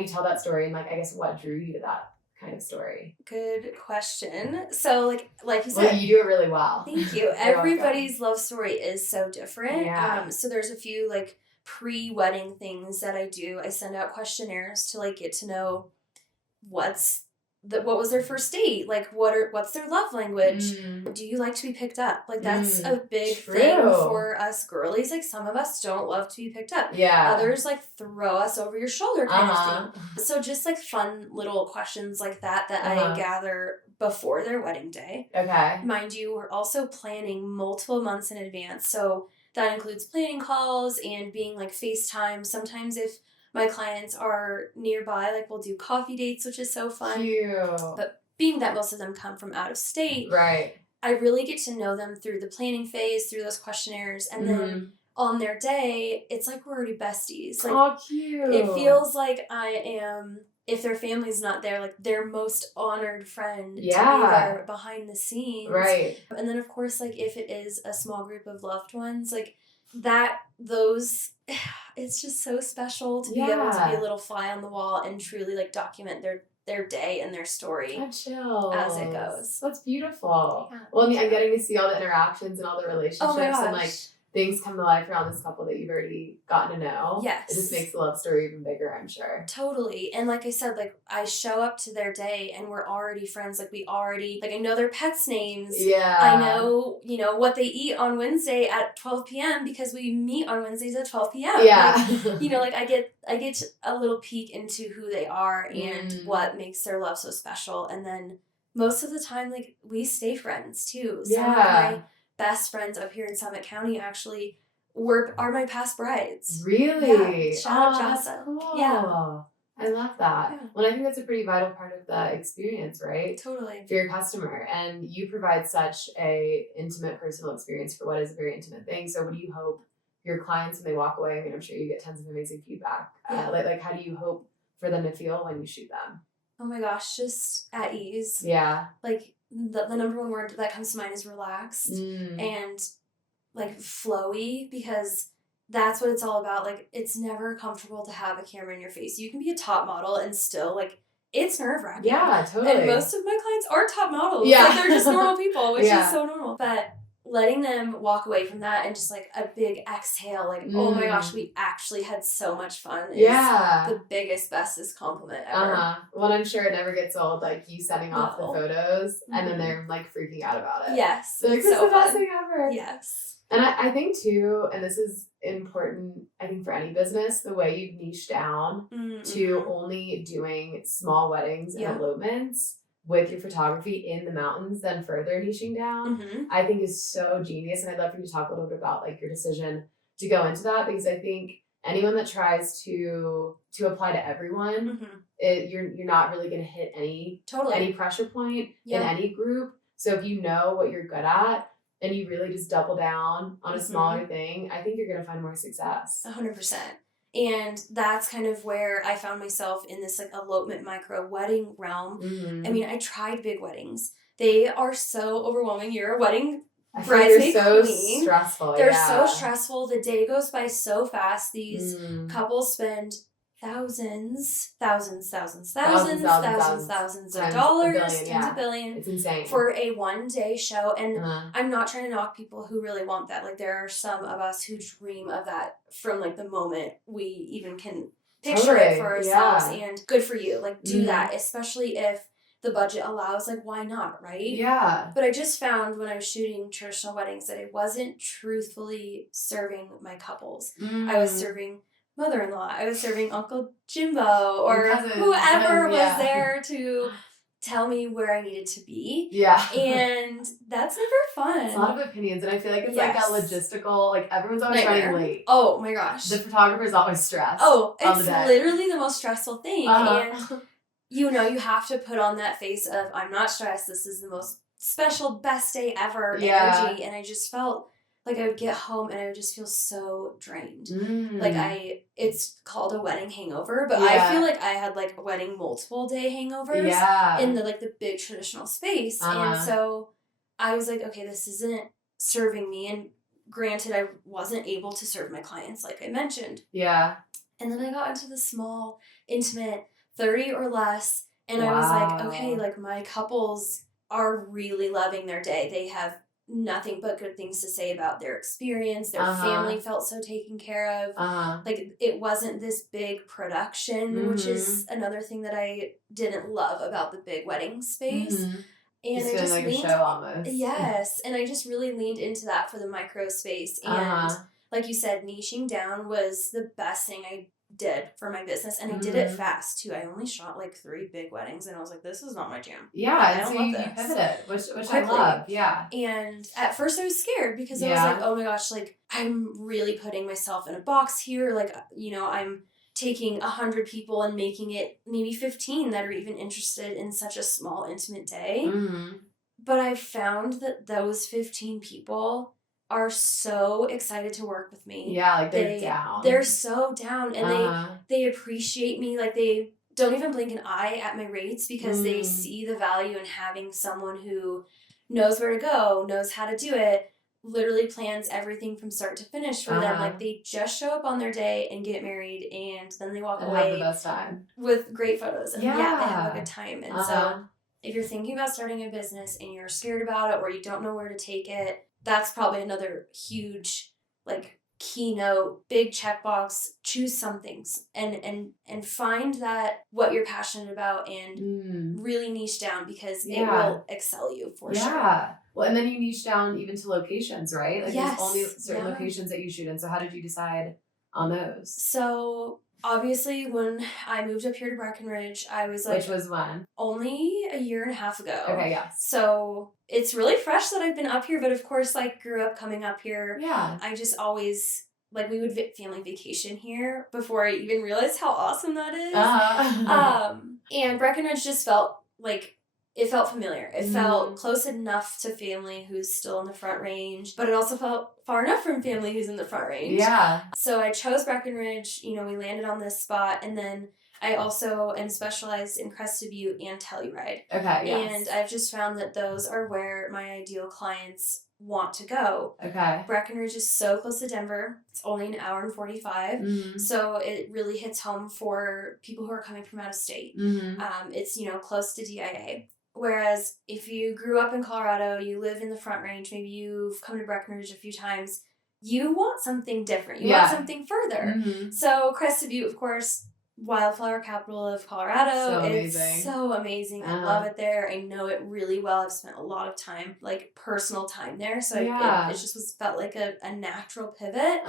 tell that story, and like, I guess what drew you to that kind of story? Good question. So like you said, you do it really well. Thank you. Everybody's love story is so different. So there's a few like pre-wedding things that I do. I send out questionnaires to like get to know what was their first date, like what's their love language, do you like to be picked up? Like that's a big thing for us girlies. Like some of us don't love to be picked up, others like throw us over your shoulder kind of thing. So just like fun little questions like that I gather before their wedding day. Mind you, we're also planning multiple months in advance, so that includes planning calls and being like FaceTime. Sometimes if my clients are nearby, like we'll do coffee dates, which is so fun. Cute. But being that most of them come from out of state, I really get to know them through the planning phase, through those questionnaires, and then on their day, it's like we're already besties. Like, cute. It feels like I am, if their family's not there, like their most honored friend to be there behind the scenes. And then of course, like if it is a small group of loved ones, like it's just so special to be able to be a little fly on the wall and truly like document their day and their story as it goes. That's beautiful. Well, I mean, I'm getting to see all the interactions and all the relationships and like things come to life around this couple that you've already gotten to know. It just makes the love story even bigger, I'm sure. Totally. And like I said, like I show up to their day and we're already friends. Like I know their pets' names. I know, what they eat on Wednesday at 12 p.m. because we meet on Wednesdays at 12 p.m. Like, I get a little peek into who they are and what makes their love so special. And then most of the time, like we stay friends too. Some of my best friends up here in Summit County actually are my past brides. Really? Shout out Jassa. Cool. I love that. Well, I think that's a pretty vital part of the experience, right? Totally. For your customer. And you provide such a intimate personal experience for what is a very intimate thing. So what do you hope your clients, when they walk away, I mean, I'm sure you get tons of amazing feedback. Like how do you hope for them to feel when you shoot them? Oh my gosh, just at ease. Like the number one word that comes to mind is relaxed and like flowy, because that's what it's all about. Like it's never comfortable to have a camera in your face. You can be a top model and still like it's nerve-wracking. Totally. And most of my clients are top models. Like they're just normal people, which is so normal. But letting them walk away from that and just like a big exhale, like, oh my gosh, we actually had so much fun is the biggest, bestest compliment ever. Well, I'm sure it never gets old, like you sending off the photos and then they're like freaking out about it. Yes. So like, this is the best thing ever. Yes. And I think too, and this is important, I think for any business, the way you niche down to only doing small weddings and elopements with your photography in the mountains, then further niching down, I think is so genius. And I'd love for you to talk a little bit about like your decision to go into that, because I think anyone that tries to apply to everyone, you're not really going to hit any pressure point in any group. So if you know what you're good at and you really just double down on a smaller thing, I think you're going to find more success. 100%. And that's kind of where I found myself in this like elopement micro wedding realm. I mean, I tried big weddings. They are so overwhelming. You're a wedding bridesmaid queen. Stressful. They're so stressful. The day goes by so fast. These couples spend thousands of dollars into billions. It's insane. For a one-day show. And I'm not trying to knock people who really want that. Like, there are some of us who dream of that from like the moment we even can picture it for ourselves. And good for you. Like, do that, especially if the budget allows. Like, why not, right? Yeah. But I just found when I was shooting traditional weddings that I wasn't truthfully serving my couples. I was serving mother-in-law, I was serving Uncle Jimbo, or whoever was there to tell me where I needed to be. Yeah. And that's never fun. It's a lot of opinions, and I feel like it's like a logistical, like everyone's always running late. Oh my gosh. The photographer's always stressed. Oh, it's literally the most stressful thing. And you know, you have to put on that face of, I'm not stressed, this is the most special, best day ever energy. And I just felt like I would get home and I would just feel so drained. Like it's called a wedding hangover, but I feel like I had like a wedding multiple day hangovers in the like the big traditional space. And so I was like, okay, this isn't serving me. And granted, I wasn't able to serve my clients like I mentioned. Yeah. And then I got into the small, intimate, 30 or less. And I was like, okay, like my couples are really loving their day. They have nothing but good things to say about their experience. Their family felt so taken care of. Like, it wasn't this big production, which is another thing that I didn't love about the big wedding space. And it's I just like leaned, a show almost. Yes, and I just really leaned into that for the micro space. And like you said, niching down was the best thing I did for my business, and I did it fast too. I only shot like 3 big weddings, and I was like, this is not my jam. I don't love this. You pivoted, which I love. And at first I was scared because I was like, oh my gosh, like I'm really putting myself in a box here. Like, you know, I'm taking 100 people and making it maybe 15 that are even interested in such a small, intimate day. But I've found that those 15 people are so excited to work with me. Yeah, like they're down. They're so down, and they appreciate me. Like, they don't even blink an eye at my rates because they see the value in having someone who knows where to go, knows how to do it, literally plans everything from start to finish for them. Like, they just show up on their day and get married, and then they walk away have the best time with great photos. And they have a good time. And so if you're thinking about starting a business and you're scared about it or you don't know where to take it, that's probably another huge, like, keynote, big checkbox. Choose some things and find that what you're passionate about and really niche down, because it will excel you for sure. Well, and then you niche down even to locations, right? Like, yes. there's only certain locations that you shoot in. So how did you decide on those? So obviously, when I moved up here to Breckenridge, I was like... Which was when? Only a year and a half ago. Okay, yeah. So it's really fresh that I've been up here, but of course, like, grew up coming up here. Yeah. I just always... Like, we would family vacation here before I even realized how awesome that is. And Breckenridge just felt like... It felt familiar. It felt close enough to family who's still in the Front Range, but it also felt far enough from family who's in the Front Range. Yeah. So I chose Breckenridge. You know, we landed on this spot, and then I also am specialized in Crested Butte and Telluride. Okay, yes. And I've just found that those are where my ideal clients want to go. Okay. Breckenridge is so close to Denver. It's only an hour and 45. So it really hits home for people who are coming from out of state. It's, you know, close to DIA. Whereas if you grew up in Colorado, you live in the Front Range, maybe you've come to Breckenridge a few times, you want something different. You want something further. Mm-hmm. So Crested Butte, of course, wildflower capital of Colorado. So it's amazing. so amazing. I love it there. I know it really well. I've spent a lot of time, like personal time there. So it just felt like a natural pivot.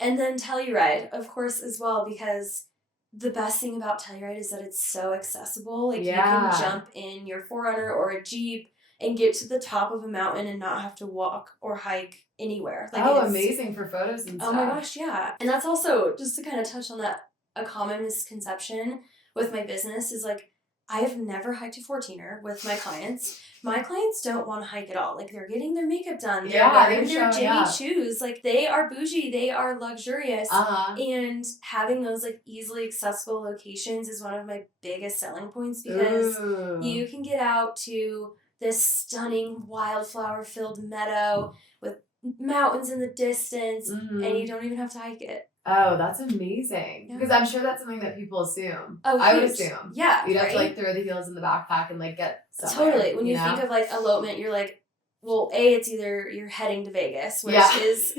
And then Telluride, of course, as well, because the best thing about Telluride is that it's so accessible. Like you can jump in your 4Runner or a Jeep and get to the top of a mountain and not have to walk or hike anywhere. Like amazing for photos and stuff. Oh my gosh, yeah. And that's also, just to kind of touch on that, a common misconception with my business is like, I have never hiked a 14er with my clients. My clients don't want to hike at all. Like, they're getting their makeup done. They're wearing their Jimmy Choos. Like, they are bougie. They are luxurious. And having those, like, easily accessible locations is one of my biggest selling points because you can get out to this stunning wildflower-filled meadow with mountains in the distance, and you don't even have to hike it. Oh, that's amazing. Because I'm sure that's something that people assume. Oh, I would assume. Yeah. You'd have to like throw the heels in the backpack and like get somewhere. Totally. When you think of like elopement, you're like, well, it's either you're heading to Vegas, which is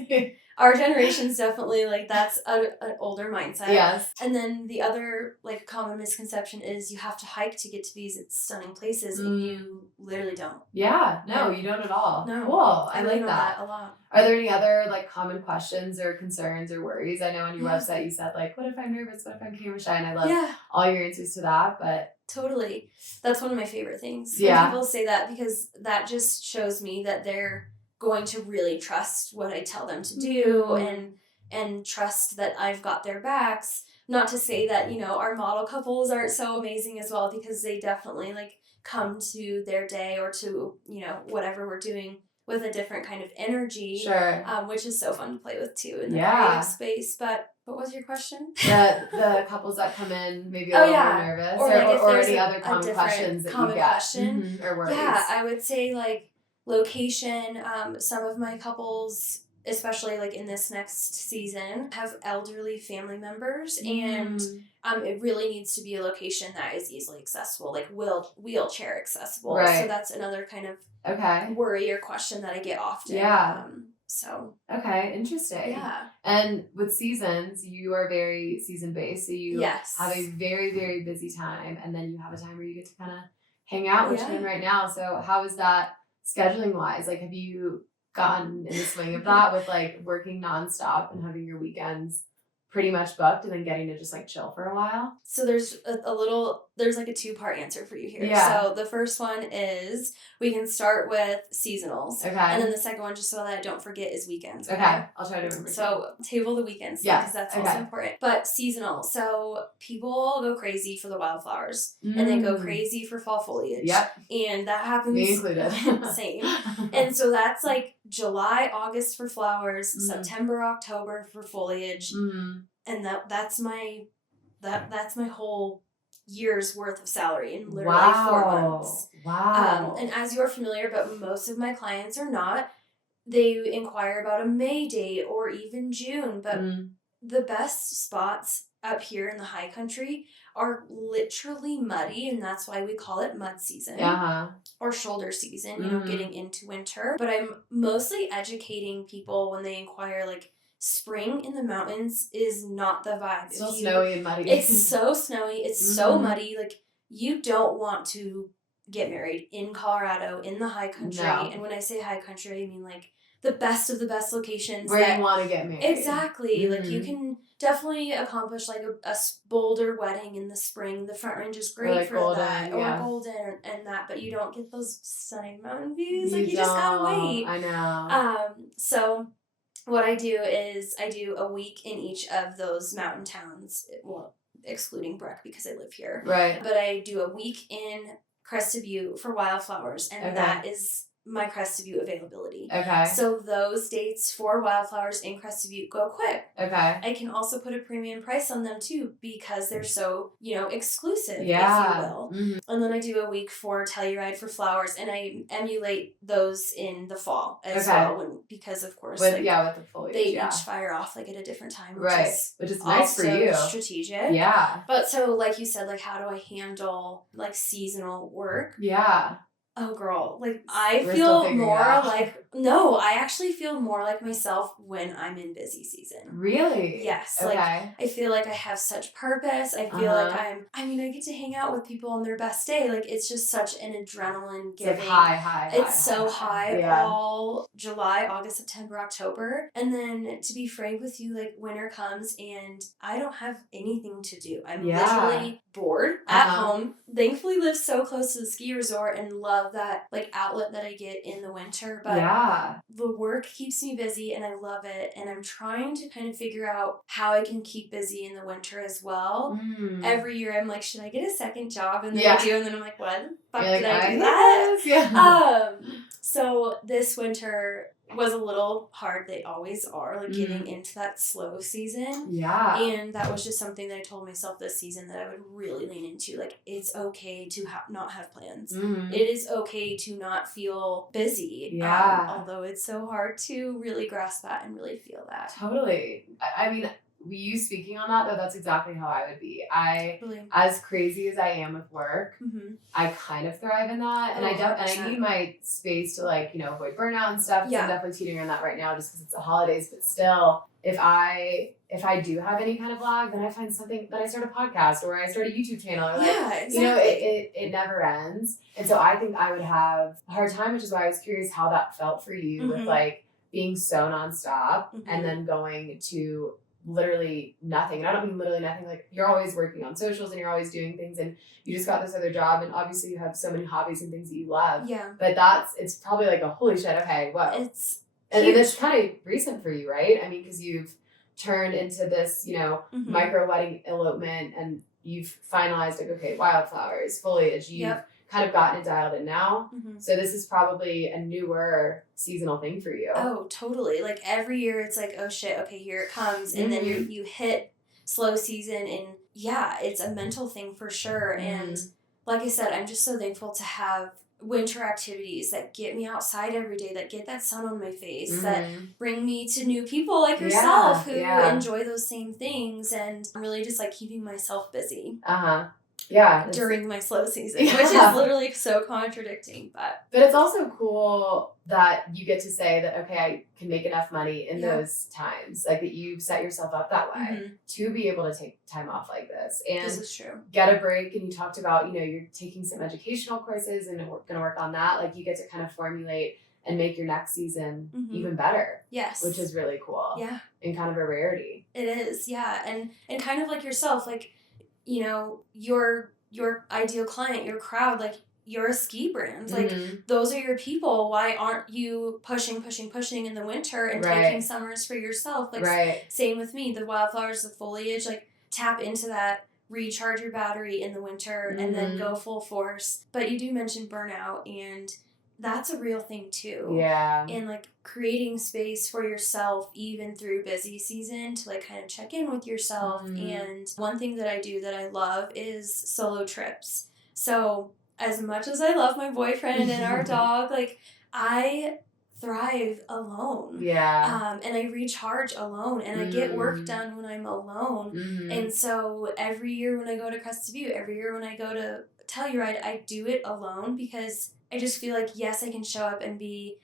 our generation's definitely like that's an older mindset. Yes. And then the other like common misconception is you have to hike to get to these stunning places, and you literally don't. Yeah. No, you don't at all. No. Cool. I really like that a lot. Are there any other like common questions or concerns or worries? I know on your website you said like, what if I'm nervous? What if I'm camera shy? And I love all your answers to that. But totally, that's one of my favorite things. When people say that, because that just shows me that they're going to really trust what I tell them to do and trust that I've got their backs. Not to say that, you know, our model couples aren't so amazing as well, because they definitely like come to their day or to, you know, whatever we're doing with a different kind of energy. Sure. Which is so fun to play with too in the creative space. But what was your question? The couples that come in maybe a little more nervous, or like or any other common questions that you get. Question. Or worries. Yeah, I would say like location. Some of my couples, especially like in this next season, have elderly family members, and it really needs to be a location that is easily accessible, like wheelchair accessible. Right. So that's another kind of worry or question that I get often. Yeah. Okay, interesting. Yeah. And with seasons, you are very season based, so you have a very, very busy time, and then you have a time where you get to kind of hang out, which you're in right now. So how is that scheduling wise? Like, have you gotten in the swing of that with like working nonstop and having your weekends pretty much booked and then getting to just like chill for a while? So there's there's like a 2-part answer for you here. So the first one is we can start with seasonals. Okay. And then the second one, just so that I don't forget, is weekends. Okay. I'll try to remember. So table the weekends because that's also important. But seasonal. So people go crazy for the wildflowers and they go crazy for fall foliage. Yep. And that happens. Me included. Same. And so that's like July, August for flowers, September, October for foliage. And that's my whole year's worth of salary in literally 4 months. Wow. And as you're familiar, but most of my clients are not, they inquire about a May date or even June. But the best spots up here in the high country are literally muddy, and that's why we call it mud season or shoulder season, you know, getting into winter. But I'm mostly educating people when they inquire, like, spring in the mountains is not the vibe. It's so snowy and muddy. It's so snowy. It's so muddy. Like, you don't want to get married in Colorado, in the high country. No. And when I say high country, I mean, like, the best of the best locations. Where you want to get married. Exactly. Like, you can definitely accomplish, like, a Boulder wedding in the spring. The Front Range is great for Golden, that. Or Golden and that. But you don't get those stunning mountain views. Like, you just gotta wait. I know. So what I do is I do a week in each of those mountain towns, well, excluding Breck because I live here. Right. But I do a week in Crested Butte for wildflowers, and that is my Crested Butte availability. Okay. So those dates for wildflowers in Crested Butte go quick. Okay. I can also put a premium price on them too because they're so, exclusive, if you will. Mm-hmm. And then I do a week for Telluride for flowers, and I emulate those in the fall as well, because of course, with the foliage, they each fire off like at a different time, which is nice for you. Strategic. Yeah. But so, like you said, like how do I handle like seasonal work? Yeah. Oh, girl. Like, I feel more like... No, I actually feel more like myself when I'm in busy season. Really? Yes. Okay. Like, I feel like I have such purpose. I feel like I get to hang out with people on their best day. Like, it's just such an adrenaline giving. It's like high. It's so high all July, August, September, October. And then, to be frank with you, like, winter comes and I don't have anything to do. I'm literally bored at home. Thankfully live so close to the ski resort and love that like outlet that I get in the winter. But the work keeps me busy and I love it. And I'm trying to kind of figure out how I can keep busy in the winter as well. Every year I'm like, should I get a second job? And then I do, and then I'm like, what the fuck did I do that? Yeah. So this winter was a little hard. They always are, like getting into that slow season. Yeah. And that was just something that I told myself this season that I would really lean into. Like, it's okay to not have plans. It is okay to not feel busy. Yeah. Although it's so hard to really grasp that and really feel that. Totally. I mean, you speaking on that, though, that's exactly how I would be. As crazy as I am with work, I kind of thrive in that. And I need my space to, like, avoid burnout and stuff. So I'm definitely teetering on that right now just because it's the holidays. But still, if I do have any kind of lag, then I find something, then I start a podcast or I start a YouTube channel. Or it never ends. And so I think I would have a hard time, which is why I was curious how that felt for you with, like, being so nonstop and then going to literally nothing. And I don't mean literally nothing. Like, you're always working on socials and you're always doing things and you just got this other job and obviously you have so many hobbies and things that you love. Yeah. But it's probably like a holy shit, okay, whoa. And it's kind of recent for you, right? I mean, because you've turned into this, micro wedding elopement and you've finalized like, okay, wildflowers, foliage, you've kind of gotten it dialed in now. So this is probably a newer seasonal thing for you. Oh, totally. Like every year it's like, oh shit, okay, here it comes. And then you hit slow season and it's a mental thing for sure. And like I said, I'm just so thankful to have winter activities that get me outside every day, that get that sun on my face, that bring me to new people like yourself who enjoy those same things, and really just like keeping myself busy. During my slow season, which is literally so contradicting, but it's also cool that you get to say that, okay, I can make enough money in those times, like that you've set yourself up that way to be able to take time off like this and this is true. Get a break. And you talked about, you're taking some educational courses and we're going to work on that. Like, you get to kind of formulate and make your next season even better. Yes. Which is really cool. Yeah. And kind of a rarity. It is. Yeah. And kind of like yourself, like, your ideal client, your crowd, like, you're a ski brand. Like, those are your people. Why aren't you pushing in the winter and taking summers for yourself? Like, same with me. The wildflowers, the foliage, like, tap into that, recharge your battery in the winter, and then go full force. But you do mention burnout, and that's a real thing too. Yeah. And like creating space for yourself even through busy season to like kind of check in with yourself. And one thing that I do that I love is solo trips. So as much as I love my boyfriend and our dog, like, I thrive alone. Yeah. And I recharge alone and I get work done when I'm alone. And so every year when I go to Crested Butte, every year when I go to Telluride, I do it alone because I just feel like, yes, I can show up and be,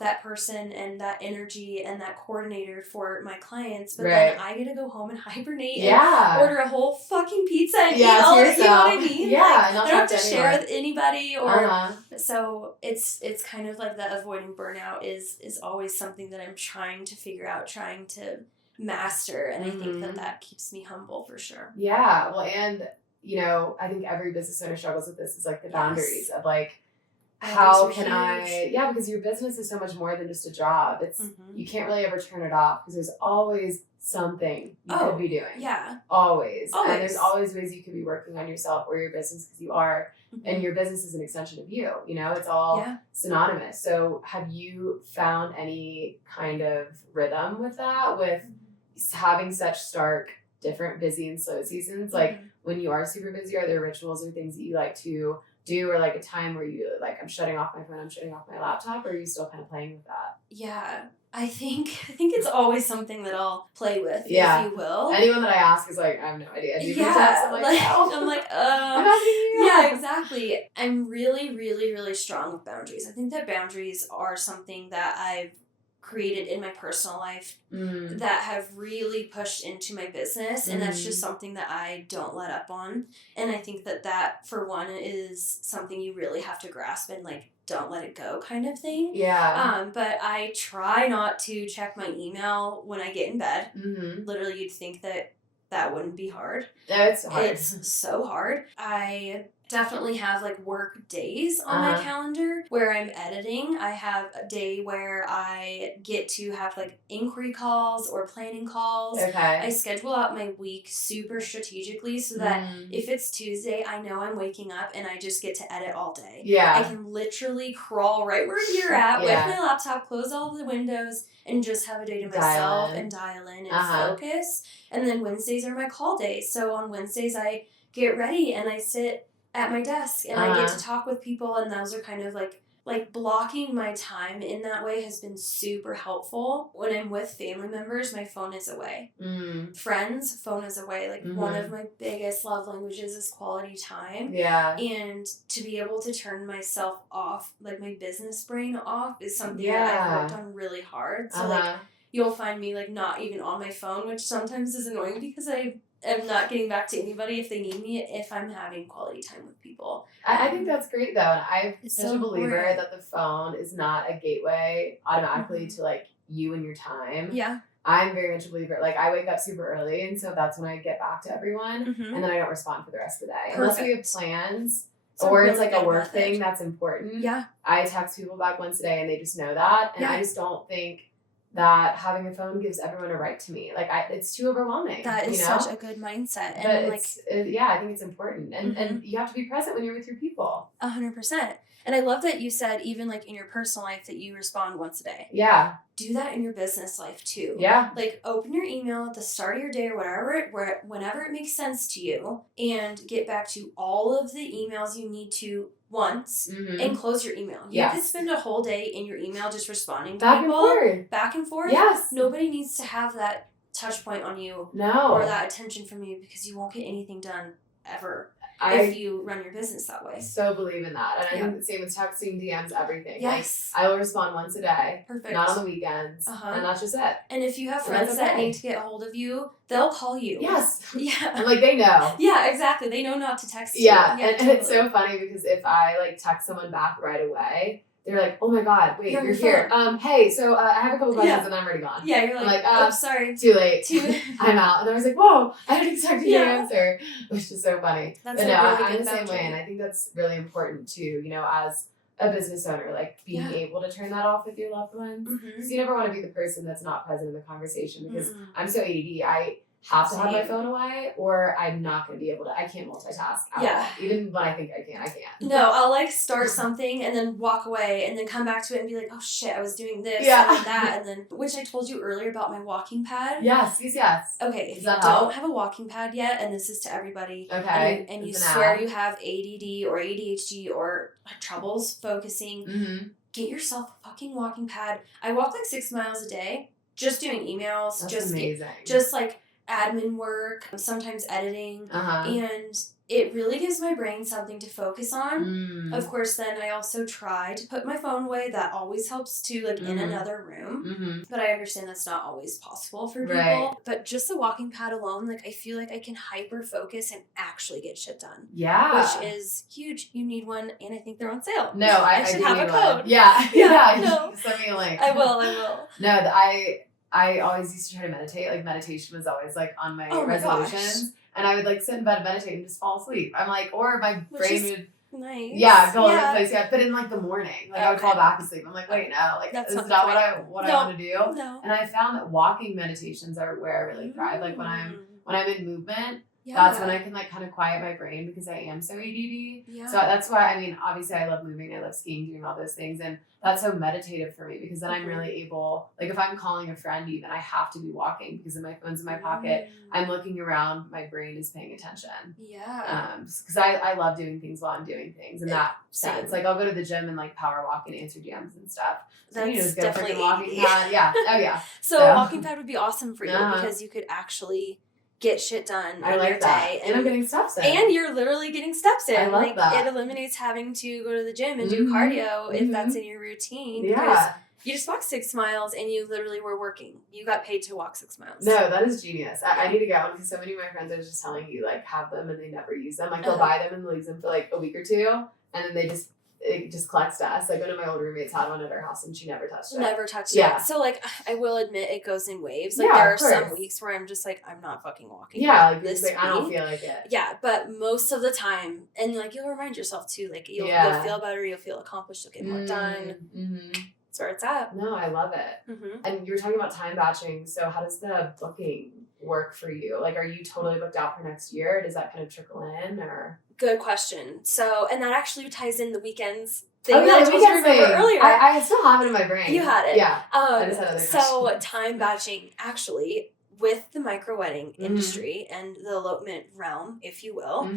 that person and that energy and that coordinator for my clients, but then I get to go home and hibernate and order a whole fucking pizza and eat all of it, you know what I mean? Yeah, like, I don't have to share with anybody or so it's kind of like the avoiding burnout is always something that I'm trying to figure out, trying to master, and I think that keeps me humble for sure. Yeah, well, and I think every business owner struggles with this, is like the boundaries of like, how can because your business is so much more than just a job. It's you can't really ever turn it off because there's always something you could be doing. Yeah. Always. And there's always ways you could be working on yourself or your business because you are. And your business is an extension of you. You know, it's all synonymous. So have you found any kind of rhythm with that, with having such stark, different busy and slow seasons? Like when you are super busy, are there rituals or things that you like to do, or like a time where you like, I'm shutting off my phone, I'm shutting off my laptop, or are you still kind of playing with that? Yeah. I think it's always something that I'll play with, if you will. Anyone that I ask is like, I have no idea. Do you I'm like, no. I'm like, I'm asking you. Yeah, exactly. I'm really, really, really strong with boundaries. I think that boundaries are something that I've created in my personal life that have really pushed into my business, and that's just something that I don't let up on. And I think that for one is something you really have to grasp and like don't let it go kind of thing. Yeah. But I try not to check my email when I get in bed. Literally, you'd think that wouldn't be hard. No, it's hard. It's so hard. I definitely have like work days on my calendar where I'm editing. I have a day where I get to have like inquiry calls or planning calls. Okay. I schedule out my week super strategically so that if it's Tuesday, I know I'm waking up and I just get to edit all day. Yeah. I can literally crawl right where you're at with my laptop, close all of the windows, and just have a day to myself and dial in and focus. And then Wednesdays are my call days. So on Wednesdays, I get ready and I sit at my desk and I get to talk with people, and those are kind of like blocking my time in that way has been super helpful. When I'm with family members, my phone is away. Friends, phone is away. Like one of my biggest love languages is quality time. Yeah. And to be able to turn myself off, like my business brain off, is something that I've worked on really hard. So like you'll find me like not even on my phone, which sometimes is annoying because I'm not getting back to anybody if they need me if I'm having quality time with people. I think that's great though. And I'm such so a believer important that the phone is not a gateway automatically to like you and your time. Yeah. I'm very much a believer. Like I wake up super early, and so that's when I get back to everyone, and then I don't respond for the rest of the day. Unless we have plans or it's like a work thing that's important. Yeah. I text people back once a day and they just know that. And I just don't think that having a phone gives everyone a right to me. Like it's too overwhelming. That is such a good mindset. And but I think it's important. And you have to be present when you're with your people. 100%. And I love that you said even like in your personal life that you respond once a day. Yeah. Do that in your business life too. Yeah. Like open your email at the start of your day or whenever it makes sense to you, and get back to all of the emails you need to once and close your email. You could spend a whole day in your email just responding to people. Back and forth. Yes. Nobody needs to have that touch point on you or that attention from you, because you won't get anything done ever if you run your business that way. So believe in that. And I think the same with texting, DMs, everything. Yes. Like, I will respond once a day. Perfect. Not on the weekends. And that's just it. And if you have friends that need to get a hold of you, they'll call you. Yes. Yeah. And like they know. Yeah, exactly. They know not to text you. Yeah. And it's so funny because if I like text someone back right away, they're like, oh my God, wait, you're here. Hey, so I have a couple questions and I'm already gone. Yeah, you're like, oh, sorry. Too late. I'm out. And I was like, whoa, I didn't expect you to answer, which is so funny. That's but really I'm good the same way. And I think that's really important too, you know, as a business owner, like being able to turn that off with your loved ones. Because you never want to be the person that's not present in the conversation, because I'm so ADD. I have to have my phone away or I'm not going to be able to, I can't multitask at all. Even when I think I can, I can't. No, I'll like start something and then walk away and then come back to it and be like, oh shit, I was doing this and that. And then, which I told you earlier about my walking pad. Yes. Okay, if you don't have a walking pad yet, and this is to everybody, and you swear you have ADD or ADHD or troubles focusing, get yourself a fucking walking pad. I walk like 6 miles a day just doing emails. That's amazing. Just like admin work, sometimes editing, and it really gives my brain something to focus on. Of course, then I also try to put my phone away. That always helps too, like in another room. But I understand that's not always possible for people. Right. But just the walking pad alone, like I feel like I can hyper focus and actually get shit done. Yeah. Which is huge. You need one, and I think they're on sale. No, I should do have need a code. One. Yeah. No. Send me a link. I will. No, I always used to try to meditate. Like meditation was always like on my resolutions. And I would like sit in bed and meditate and just fall asleep. I'm like, or my brain would Nice. Yeah, go in the place. Yeah, but in like the morning, like I would fall back asleep. I'm like, wait, no, like that's this is not not what I want to do. No. And I found that walking meditations are where I really thrive. Like when I'm in movement, that's when I can like kind of quiet my brain because I am so ADD. Yeah. So that's why, I mean, obviously I love moving, I love skiing, doing all those things. And that's so meditative for me because then I'm really able, like if I'm calling a friend even, I have to be walking because my phone's in my pocket. I'm looking around, my brain is paying attention. Yeah. Because I love doing things while I'm doing things in that sense. Like I'll go to the gym and like power walk and answer DMs and stuff. So that's just go definitely walking pad. Yeah. Oh yeah. So walking pad would be awesome for you because you could actually get shit done in your day. And I'm getting steps in. And you're literally getting steps in. I love that. It eliminates having to go to the gym and do cardio if that's in your routine. Yeah. Because you just walked 6 miles and you literally were working. You got paid to walk 6 miles. No, that is genius. I need to get one because so many of my friends, I was just telling you, like have them and they never use them. Like they'll buy them and they'll use them for like a week or two and then it just collects dust. Like one of my old roommates had one at her house and she never touched it. Never touched it. So like I will admit it goes in waves. Like there are some weeks where I'm just like I'm not fucking walking. Yeah, like this week. I don't feel like it. Yeah, but most of the time, and like you'll remind yourself too, like you'll feel better, you'll feel accomplished, you'll get more done. That's where it's at. No, I love it. And you were talking about time batching. So how does the booking work for you? Like are you totally booked out for next year? Does that kind of trickle in or? Good question. So, and that actually ties in the weekends thing that I told you to remember earlier. I still have it in my brain. You had it. Yeah. I just had other so time batching actually with the micro wedding industry and the elopement realm, if you will,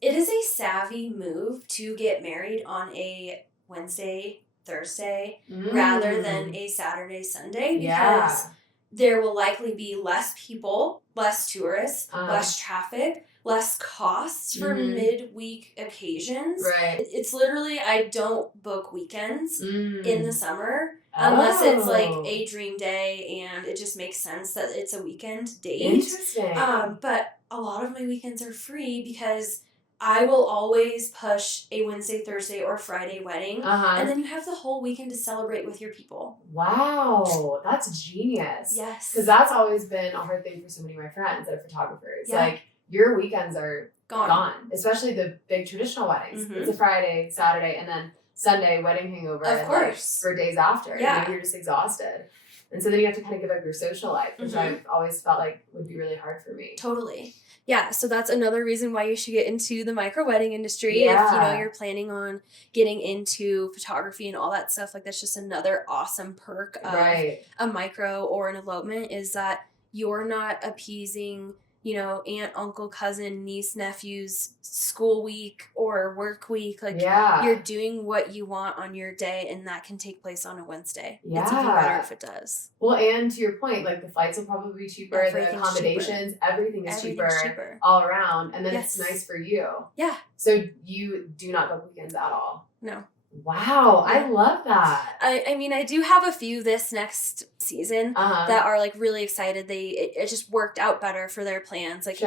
it is a savvy move to get married on a Wednesday, Thursday, rather than a Saturday, Sunday because there will likely be less people, less tourists, less traffic, less costs for midweek occasions. Right. It's literally, I don't book weekends in the summer unless it's like a dream day and it just makes sense that it's a weekend date. Interesting. But a lot of my weekends are free because I will always push a Wednesday, Thursday, or Friday wedding. And then you have the whole weekend to celebrate with your people. Wow. That's genius. Yes. Because that's always been a hard thing for so many of my friends that are photographers. Yeah. Like, your weekends are gone. Especially the big traditional weddings. It's a Friday, Saturday, and then Sunday wedding hangover. Of course. Like, for days after. Yeah. Maybe you're just exhausted. And so then you have to kind of give up your social life, which I've always felt like would be really hard for me. Totally. Yeah, so that's another reason why you should get into the micro wedding industry. Yeah. If you're planning on getting into photography and all that stuff, like that's just another awesome perk of a micro or an elopement is that you're not appeasing aunt, uncle, cousin, niece, nephew's school week or work week. Like, you're doing what you want on your day, and that can take place on a Wednesday. Yeah. It's even better if it does. Well, and to your point, like, the flights will probably be cheaper, the accommodations, everything is cheaper all around, and then it's nice for you. Yeah. So you do not book weekends at all? No. Wow, I love that. I mean, I do have a few this next season that are like really excited. It just worked out better for their plans. Like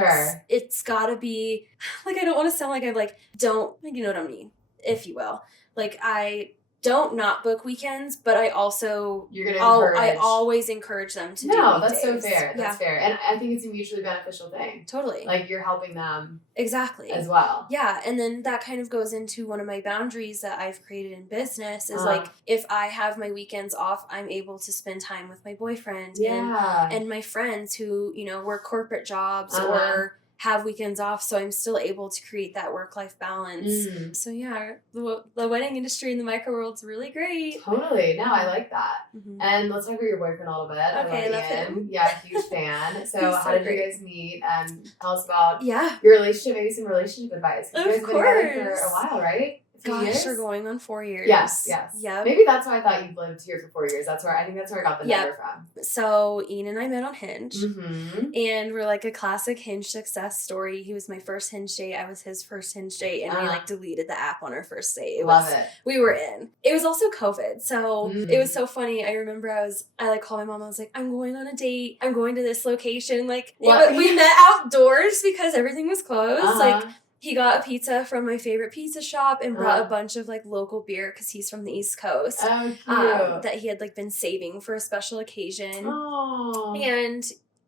it's gotta be like I don't want to sound like I'm like you know what I mean, if you will. Like I don't not book weekends, but I also I always encourage them to do weekdays. That's so fair. That's fair. And I think it's a mutually beneficial thing. Totally. Like you're helping them exactly as well. Yeah. And then that kind of goes into one of my boundaries that I've created in business is like if I have my weekends off, I'm able to spend time with my boyfriend and my friends who, work corporate jobs or have weekends off, so I'm still able to create that work-life balance. So yeah, the wedding industry in the micro world's really great. Totally. No, I like that. And let's talk about your boyfriend a little bit. Okay, love him. Yeah, huge fan. So how did you guys meet? And tell us about your relationship, maybe some relationship advice. You guys have been together for a while, right? Gosh, we're going on 4 years. Yes. Yep. Maybe that's why I thought you've lived here for 4 years. I think that's where I got the number from. So Ian and I met on Hinge. And we're like a classic Hinge success story. He was my first Hinge date. I was his first Hinge date. And we like deleted the app on our first date. Love it. We were in. It was also COVID. So it was so funny. I remember I called my mom. I was like, I'm going on a date. I'm going to this location. Like we met outdoors because everything was closed. Like he got a pizza from my favorite pizza shop and brought a bunch of like local beer because he's from the East Coast. Oh, cute. That he had like been saving for a special occasion. And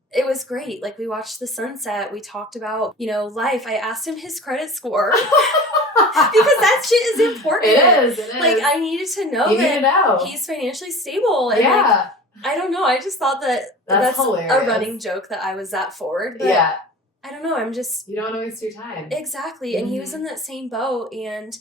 it was great. Like we watched the sunset. We talked about, life. I asked him his credit score. because that shit is important. It is. Like, I needed to know you that need to know. he's financially stable. And yeah. like, I don't know. I just thought that that's hilarious. a running joke that I was that forward. But yeah. I don't know. I'm just... You don't want to waste your time. Exactly. And he was in that same boat. And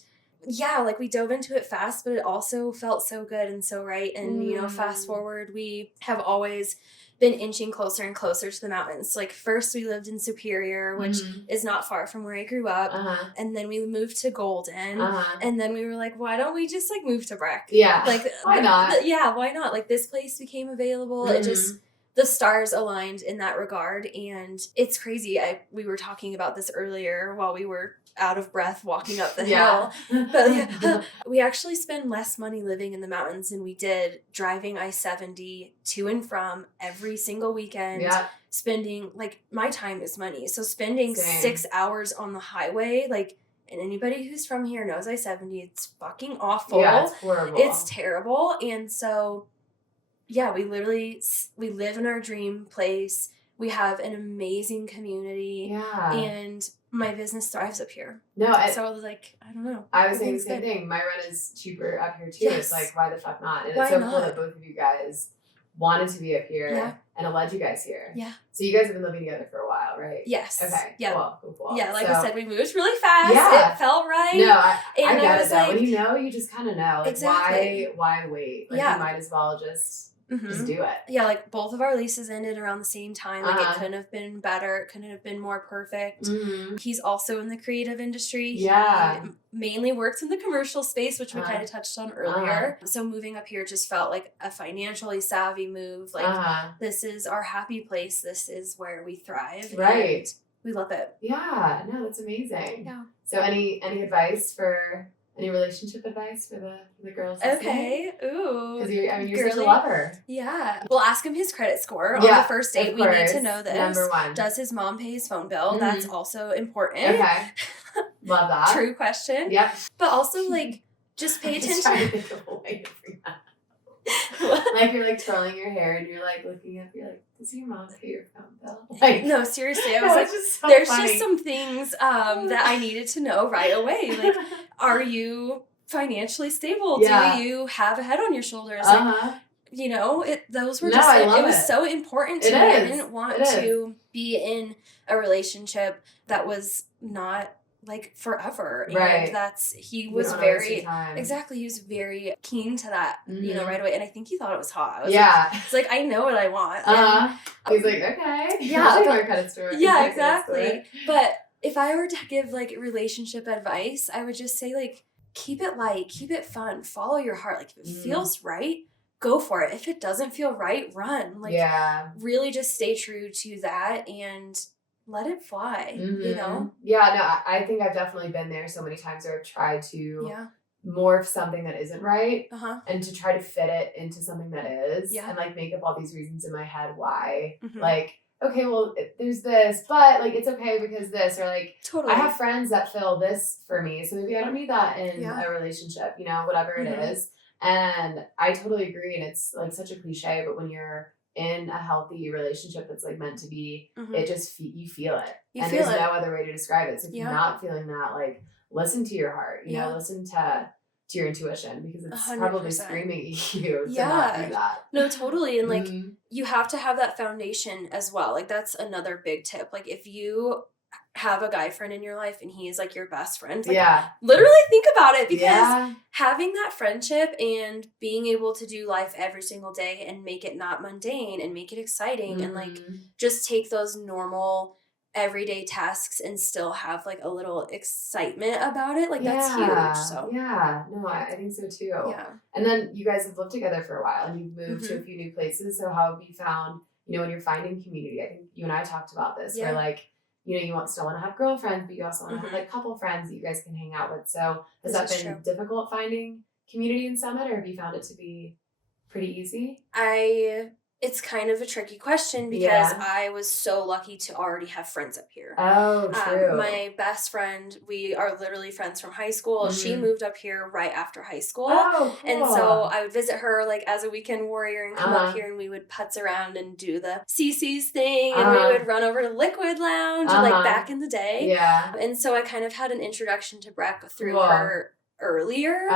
yeah, like we dove into it fast, but it also felt so good and so right. And, you know, fast forward, we have always been inching closer and closer to the mountains. Like first we lived in Superior, which is not far from where I grew up. And then we moved to Golden. And then we were like, why don't we just like move to Breck? Yeah. Like, why not? Yeah, why not? Like this place became available. It just... the stars aligned in that regard, and it's crazy. We were talking about this earlier while we were out of breath walking up the hill. But we actually spend less money living in the mountains than we did driving I-70 to and from every single weekend. Yeah. Spending, like, my time is money. So spending 6 hours on the highway, like, and anybody who's from here knows I-70, it's fucking awful. Yeah, it's horrible. It's terrible. And so... yeah, we live in our dream place. We have an amazing community. Yeah. And my business thrives up here. So I was like, I don't know. I was saying the same thing. My rent is cheaper up here too. Yes. It's like, why the fuck not? And it's so cool that both of you guys wanted to be up here and it led you guys here. Yeah. So you guys have been living together for a while, right? Yes. Okay. Yeah. Cool. Yeah, like I said, we moved really fast. Yeah. It felt right. No, I get it though. Like, when you know, you just kind of know. Like, exactly. Why wait? Like, you might as well just do it. Yeah, like both of our leases ended around the same time. Like it couldn't have been better. It couldn't have been more perfect. He's also in the creative industry. Yeah. He mainly works in the commercial space, which we kind of touched on earlier. So moving up here just felt like a financially savvy move. Like this is our happy place. This is where we thrive. Right. We love it. Yeah. No, that's amazing. Yeah. So any advice for... any relationship advice for the girls? Okay. Ooh. Because you're such a lover. Yeah. We'll ask him his credit score on the first date. We need to know this. Number one. Does his mom pay his phone bill? That's also important. Okay. Love that. True question. Yep. But also, like, just pay attention. Trying to think of a way to bring that. Like you're like twirling your hair and you're like looking up, you're like, does your mom pay your phone bill? Like, no, seriously, I was like, so there's funny. Just some things that I needed to know right away. Like, are you financially stable? Yeah. Do you have a head on your shoulders? Like, you know, those were just it was so important to me. I didn't want to be in a relationship that was not like forever. And he was very keen to that, you know, right away. And I think he thought it was hot. It's like, I know what I want. He's like, okay. Yeah. Yeah, exactly. But if I were to give like relationship advice, I would just say like, keep it light, keep it fun, follow your heart. Like if it feels right, go for it. If it doesn't feel right, run. Like really just stay true to that and let it fly, you know? Yeah, no, I think I've definitely been there so many times where I've tried to morph something that isn't right and to try to fit it into something that is and like make up all these reasons in my head why. Like, okay, well, there's this, but like it's okay because this, or like I have friends that fill this for me, so maybe I don't need that in a relationship, you know, whatever it is. And I totally agree, and it's like such a cliche, but when you're in a healthy relationship that's like meant to be, it just you feel it, and there's no other way to describe it. So if you're not feeling that, like listen to your heart, you know, listen to your intuition, because it's 100%. Probably screaming at you to not do that. No, totally. And like you have to have that foundation as well. Like that's another big tip. Like if you have a guy friend in your life and he is like your best friend, like literally think about it, because having that friendship and being able to do life every single day and make it not mundane and make it exciting and like just take those normal everyday tasks and still have like a little excitement about it, like that's huge. So no, I think so too. And then you guys have lived together for a while and you've moved to a few new places, so how have you found, you know, when you're finding community? I think you and I talked about this where like, you know, you still want to have girlfriends, but you also want to have like couple friends that you guys can hang out with. So has that been difficult finding community in Summit, or have you found it to be pretty easy? I It's kind of a tricky question because I was so lucky to already have friends up here. Oh, true. My best friend, we are literally friends from high school. Mm-hmm. She moved up here right after high school. Oh, cool. And so I would visit her like as a weekend warrior and come up here, and we would putz around and do the CC's thing, and we would run over to Liquid Lounge like back in the day. Yeah. And so I kind of had an introduction to Breck through her earlier,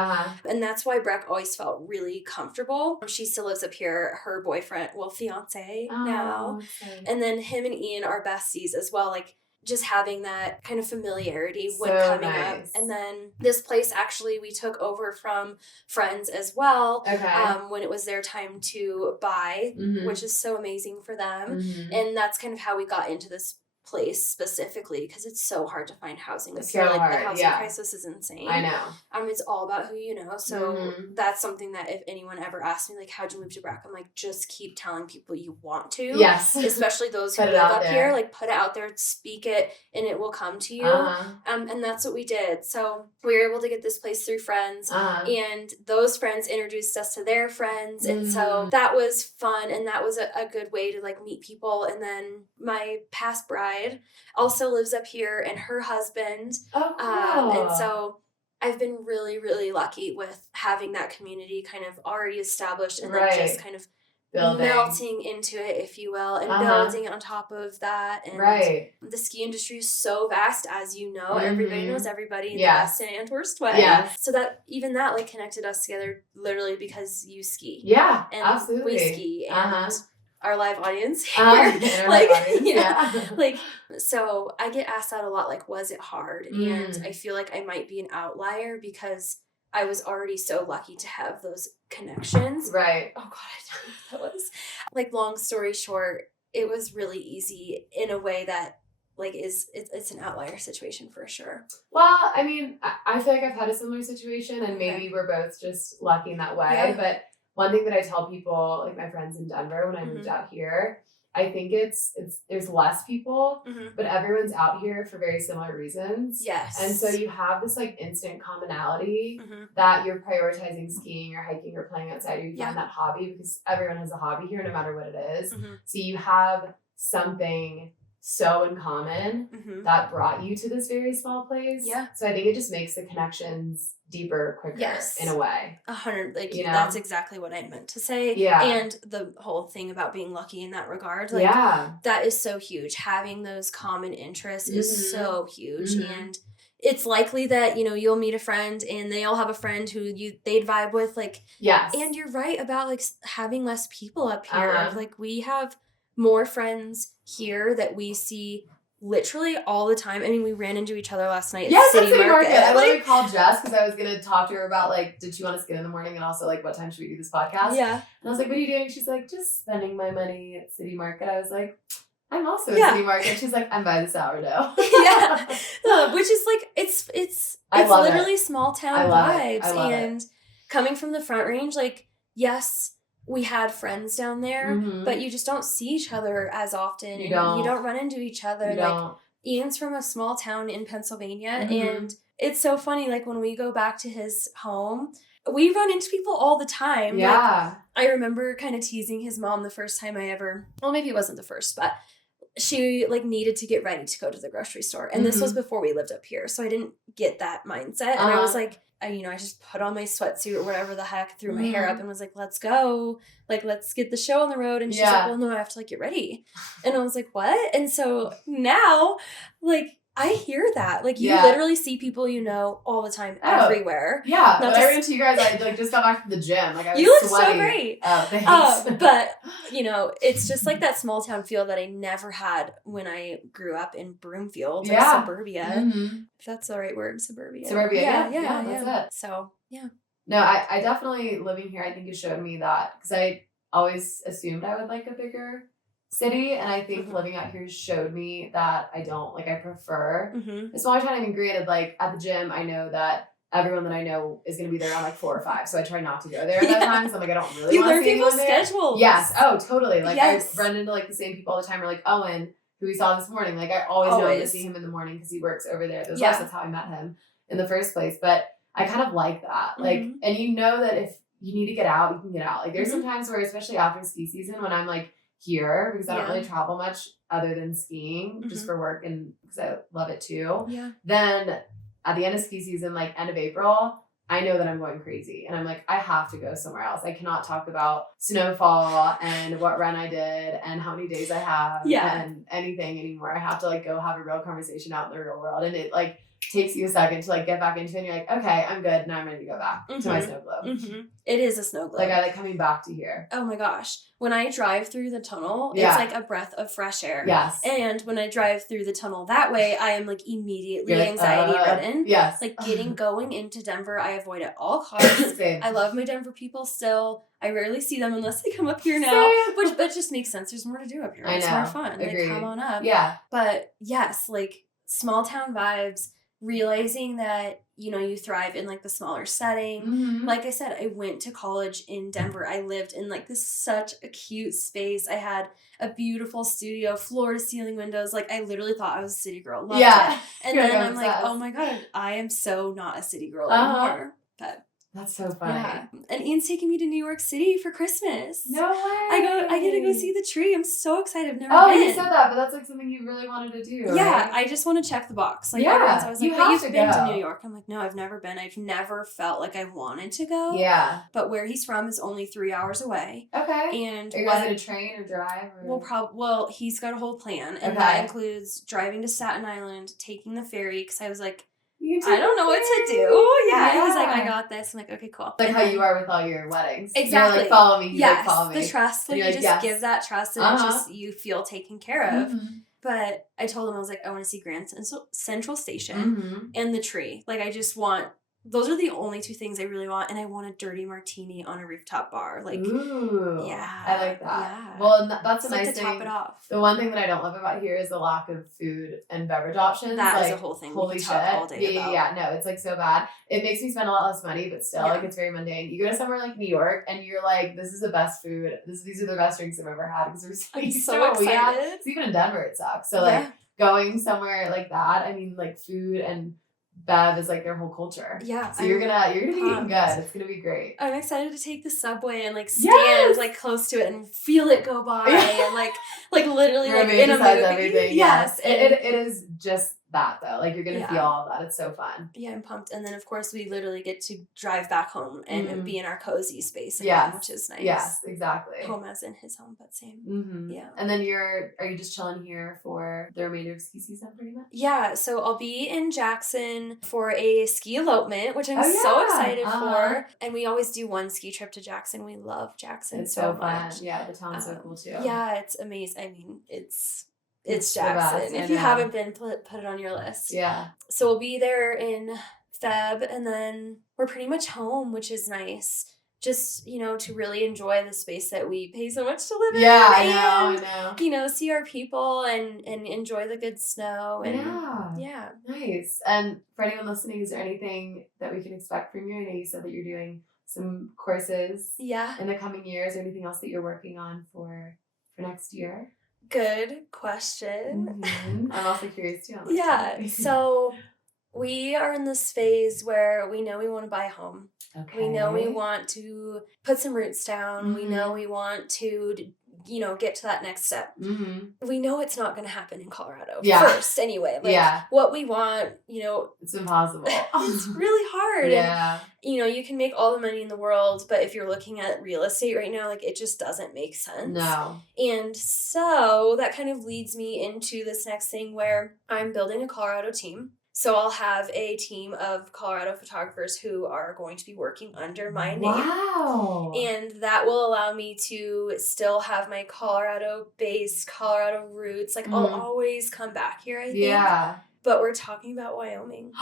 and that's why Breck always felt really comfortable. She still lives up here. Her boyfriend, fiance now, and then him and Ian are besties as well. Like just having that kind of familiarity when coming up. And then this place actually we took over from friends as well. When it was their time to buy, which is so amazing for them. And that's kind of how we got into this place specifically, because it's so hard to find housing. It's so like hard. The housing crisis is insane. I know. It's all about who you know. So that's something that if anyone ever asks me like, how'd you move to Breck? I'm like, just keep telling people you want to. Yes. Especially those who live up here. Like put it out there, speak it, and it will come to you. And that's what we did. So we were able to get this place through friends, and those friends introduced us to their friends, and so that was fun, and that was a good way to like meet people. And then my past bride also lives up here, and her husband. Oh, cool. And so I've been really, really lucky with having that community kind of already established, and then just kind of melting into it, if you will, and building on top of that. And the ski industry is so vast, as you know. Everybody knows everybody in the best and worst way. So that even that like connected us together literally because you ski. Yeah, and absolutely. We ski, and our live audience here. Like, so I get asked that a lot, like, was it hard? And I feel like I might be an outlier because I was already so lucky to have those connections. Right. Oh God, I don't know what that was. Like, long story short, it was really easy in a way that like it's an outlier situation for sure. Well, I mean, I feel like I've had a similar situation, and maybe we're both just lucky in that way, but one thing that I tell people, like my friends in Denver when I moved out here, I think it's there's less people, but everyone's out here for very similar reasons. Yes. And so you have this like instant commonality that you're prioritizing skiing or hiking or playing outside, or you find that hobby, because everyone has a hobby here no matter what it is. So you have something so in common that brought you to this very small place. Yeah. So I think it just makes the connections deeper, quicker in a way. 100, like, you know? That's exactly what I meant to say. Yeah. And the whole thing about being lucky in that regard, like, that is so huge. Having those common interests is so huge. And it's likely that, you know, you'll meet a friend and they all have a friend who they'd vibe with, like, and you're right about, like, having less people up here. Like, we have more friends here that we see literally all the time. I mean, we ran into each other last night at City Market. I literally called Jess because I was going to talk to her about, like, did she want to skid in the morning, and also, like, what time should we do this podcast? Yeah. And I was like, what are you doing? She's like, just spending my money at City Market. I was like, I'm also at City Market. She's like, I'm by the sourdough. Which is, like, it's literally small town vibes. And coming from the Front Range, like, yes, we had friends down there, but you just don't see each other as often. You don't run into each other. Like, Ian's from a small town in Pennsylvania, and it's so funny, like, when we go back to his home, we run into people all the time. Yeah. Like, I remember kind of teasing his mom the first time maybe it wasn't the first, but she, like, needed to get ready to go to the grocery store. And this was before we lived up here, so I didn't get that mindset. And I was like, I just put on my sweatsuit or whatever the heck, threw my hair up and was like, let's go. Like, let's get the show on the road. And she's like, well, no, I have to, like, get ready. And I was like, what? And so now, like, I hear that. Like, you literally see people you know all the time, everywhere. Yeah, but I ran into you guys, I, like, just got back from the gym. Like, I was You look sweaty. So great. Oh, thanks. But, you know, it's just, like, that small town feel that I never had when I grew up in Broomfield, like, suburbia. If that's the right word, suburbia. Suburbia, yeah, that's it. So, yeah. No, I definitely, living here, I think you showed me that, because I always assumed I would like a bigger city, and I think living out here showed me that I don't. Like, I prefer a smaller town. I mean, granted, like, at the gym, I know that everyone that I know is going to be there around, like, 4 or 5, so I try not to go there at that time, so I'm like, I don't really want to see anyone there. You learn people's schedules. Yes. Oh, totally. Like, I run into, like, the same people all the time, or, like, Owen, who we saw this morning. Like, I always know to see him in the morning because he works over there. That's how I met him in the first place. But I kind of like that. Like, and you know that if you need to get out, you can get out. Like there's some times where, especially after ski season, when I'm like here, because I don't really travel much other than skiing, just for work and because I love it too. Yeah. Then at the end of ski season, like end of April, I know that I'm going crazy and I'm like, I have to go somewhere else. I cannot talk about snowfall and what run I did and how many days I have and anything anymore. I have to like go have a real conversation out in the real world. And it like takes you a second to like get back into it and you're like, okay, I'm good. Now I'm ready to go back to my snow globe. It is a snow globe. Like I like coming back to here. Oh my gosh. When I drive through the tunnel, it's like a breath of fresh air. Yes. And when I drive through the tunnel that way, I am like immediately anxiety ridden. Yes. Like going into Denver, I avoid at all costs. Same. I love my Denver people still. I rarely see them unless they come up here now, which just makes sense. There's more to do up here. It's more fun. Agreed. Like come on up. Yeah. But yes, like small town vibes, realizing that, you know, you thrive in like the smaller setting. Like I said, I went to college in Denver. I lived in like this such a cute space. I had a beautiful studio, floor to ceiling windows. Like I literally thought I was a city girl. Loved it. And then I'm like, oh my God, I am so not a city girl anymore. But that's so funny. Yeah. And Ian's taking me to New York City for Christmas. No way. I get to go see the tree. I'm so excited. I've never been. You said that, but that's like something you really wanted to do. Yeah, right? I just want to check the box. Like everyone's always like, but you've been to New York. I'm like, no, I've never been. I've never felt like I wanted to go. Yeah. But where he's from is only 3 hours away. Okay. And are you guys gonna train or drive? Or? Well, he's got a whole plan, and that includes driving to Staten Island, taking the ferry. Because I was like, I don't know what to do. Yeah. He's like, I got this. I'm like, okay, cool. Like how you are with all your weddings. Exactly. You're like, follow me. Yes, follow me. the trust. Like, you just give that trust and it just, you feel taken care of. But I told him, I was like, I want to see Grand Central Station and the tree. Like, I just want, those are the only two things I really want. And I want a dirty martini on a rooftop bar. Like, yeah. I like that. Yeah. Well, that's a nice to thing. top it off. The one thing that I don't love about here is the lack of food and beverage options. That is a whole thing. Holy shit. All day about. No, it's like so bad. It makes me spend a lot less money, but still, like, it's very mundane. You go to somewhere like New York and you're like, this is the best food. These are the best drinks I've ever had because we're so excited. Even in Denver, it sucks. So, like, going somewhere like that, I mean, like, food and bev is like their whole culture. Yeah. So you're gonna be eating good. It's gonna be great. I'm excited to take the subway and like stand like close to it and feel it go by and like literally like in a movie. Everything. Yes. It is just that though. Like you're gonna feel all that. It's so fun. Yeah, I'm pumped. And then of course we literally get to drive back home and be in our cozy space again, which is nice. Yes, exactly. Home as in his home, but same. Yeah. And then are you just chilling here for the remainder of ski season pretty much? Yeah, so I'll be in Jackson for a ski elopement, which I'm so excited for. And we always do one ski trip to Jackson. We love Jackson so much. Fun. Yeah, the town's so cool too. Yeah, it's amazing. I mean, it's Jackson. If you haven't been, put it on your list. Yeah. So we'll be there in Feb, and then we're pretty much home, which is nice. Just, you know, to really enjoy the space that we pay so much to live in. Yeah, I know. You know, see our people and enjoy the good snow. And yeah. Nice. And for anyone listening, is there anything that we can expect from you? I know you said that you're doing some courses in the coming years. Or anything else that you're working on for next year? Good question. I'm also curious too. So we are in this phase where we know we want to buy a home. Okay. We know we want to put some roots down. We know we want to, you know, get to that next step. We know it's not going to happen in Colorado first anyway. Like what we want, you know. It's impossible. It's really hard. Yeah. And, you know, you can make all the money in the world, but if you're looking at real estate right now, like it just doesn't make sense. No. And so that kind of leads me into this next thing where I'm building a Colorado team. So I'll have a team of Colorado photographers who are going to be working under my name. Wow. And that will allow me to still have my Colorado-based, Colorado roots. Like, I'll always come back here, I think. Yeah. But we're talking about Wyoming.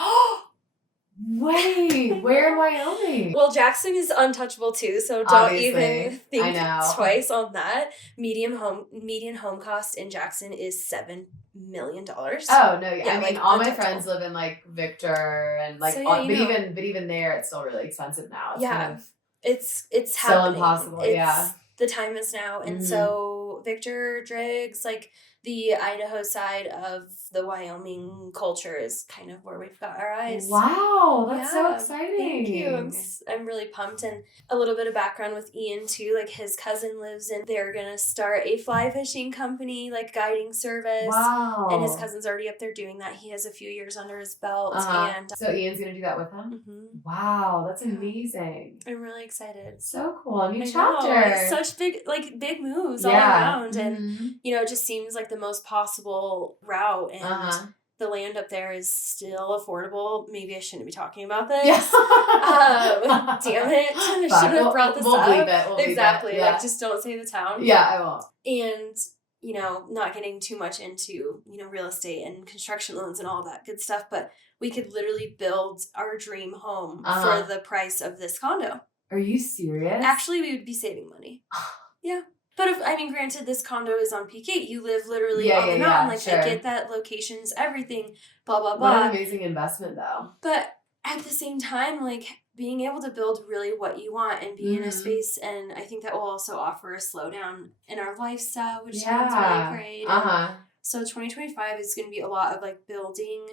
Wait, where in Wyoming? Well, Jackson is untouchable too, so don't even think twice on that. Median home cost in Jackson is $7 million. Oh no! Yeah, I mean, all my friends live in like Victor and like, but even there, it's still really expensive now. It's kind of it's still happening. Impossible. The time is now, and so to Victor Driggs, like the Idaho side of the Wyoming culture is kind of where we've got our eyes. Wow, that's so exciting. Thank you. I'm really pumped. And a little bit of background with Ian too, like his cousin lives in, they're going to start a fly fishing company, like guiding service. Wow. And his cousin's already up there doing that. He has a few years under his belt. And so Ian's going to do that with him? Mm-hmm. Wow, that's amazing. I'm really excited. So cool. New chapter. Such big moves all around. And, it just seems like the most possible route. And the land up there is still affordable. Maybe I shouldn't be talking about this. Damn it. I shouldn't have brought this up. We'll exactly. Leave it. Yeah. Like, just don't say the town. Yeah, I won't. And, not getting too much into, real estate and construction loans and all that good stuff. But we could literally build our dream home for the price of this condo. Are you serious? Actually, we would be saving money. Yeah. But granted, this condo is on Peak 8. You live literally on the mountain. I get that locations, everything, blah, blah, blah. What an amazing investment, though. But at the same time, being able to build really what you want and be in a space, and I think that will also offer a slowdown in our lifestyle, which sounds really great. So 2025 is going to be a lot of, building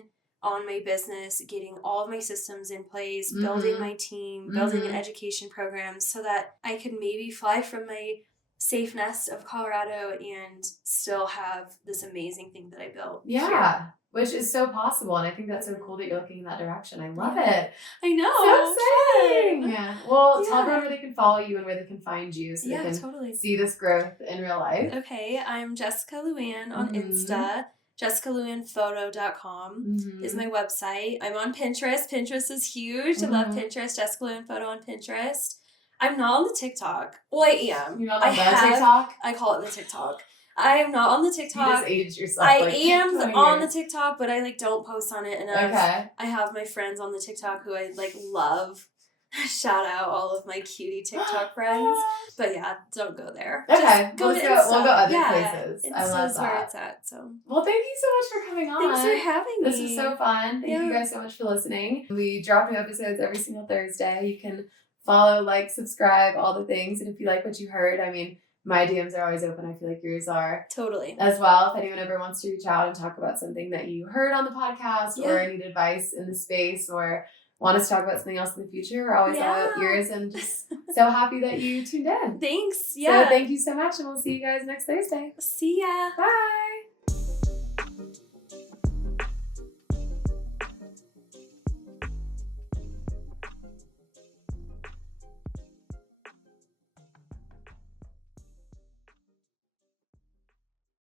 on my business, getting all of my systems in place, building my team, building an education program so that I can maybe fly from my safe nest of Colorado and still have this amazing thing that I built. Yeah. Here. Which is so possible. And I think that's so cool that you're looking in that direction. I love it. I know. So exciting. Yeah. Well, tell everyone where they can follow you and where they can find you so they can see this growth in real life. Okay. I'm Jessica Luann on Insta. JessicaLuannPhoto.com is my website. I'm on Pinterest. Pinterest is huge. I love Pinterest. Jessica Luann Photo on Pinterest. I'm not on the TikTok. Well, I am. You're not on the TikTok? I call it the TikTok. I am not on the TikTok. You just aged yourself. I am on the TikTok, but I don't post on it enough. Okay. I have my friends on the TikTok who I love. Shout out all of my cutie TikTok friends. But yeah, don't go there. Okay. We'll go other places. I love that. Where it's at. So. Well, thank you so much for coming on. Thanks for having me. This was so fun. Thank you guys so much for listening. We drop new episodes every single Thursday. You can follow, subscribe, all the things. And if you like what you heard, my DMs are always open. I feel like yours are. Totally. As well. If anyone ever wants to reach out and talk about something that you heard on the podcast or need advice in the space or want us to talk about something else in the future, we're always all ears and just so happy that you tuned in. Thanks. Yeah. So thank you so much and we'll see you guys next Thursday. See ya. Bye.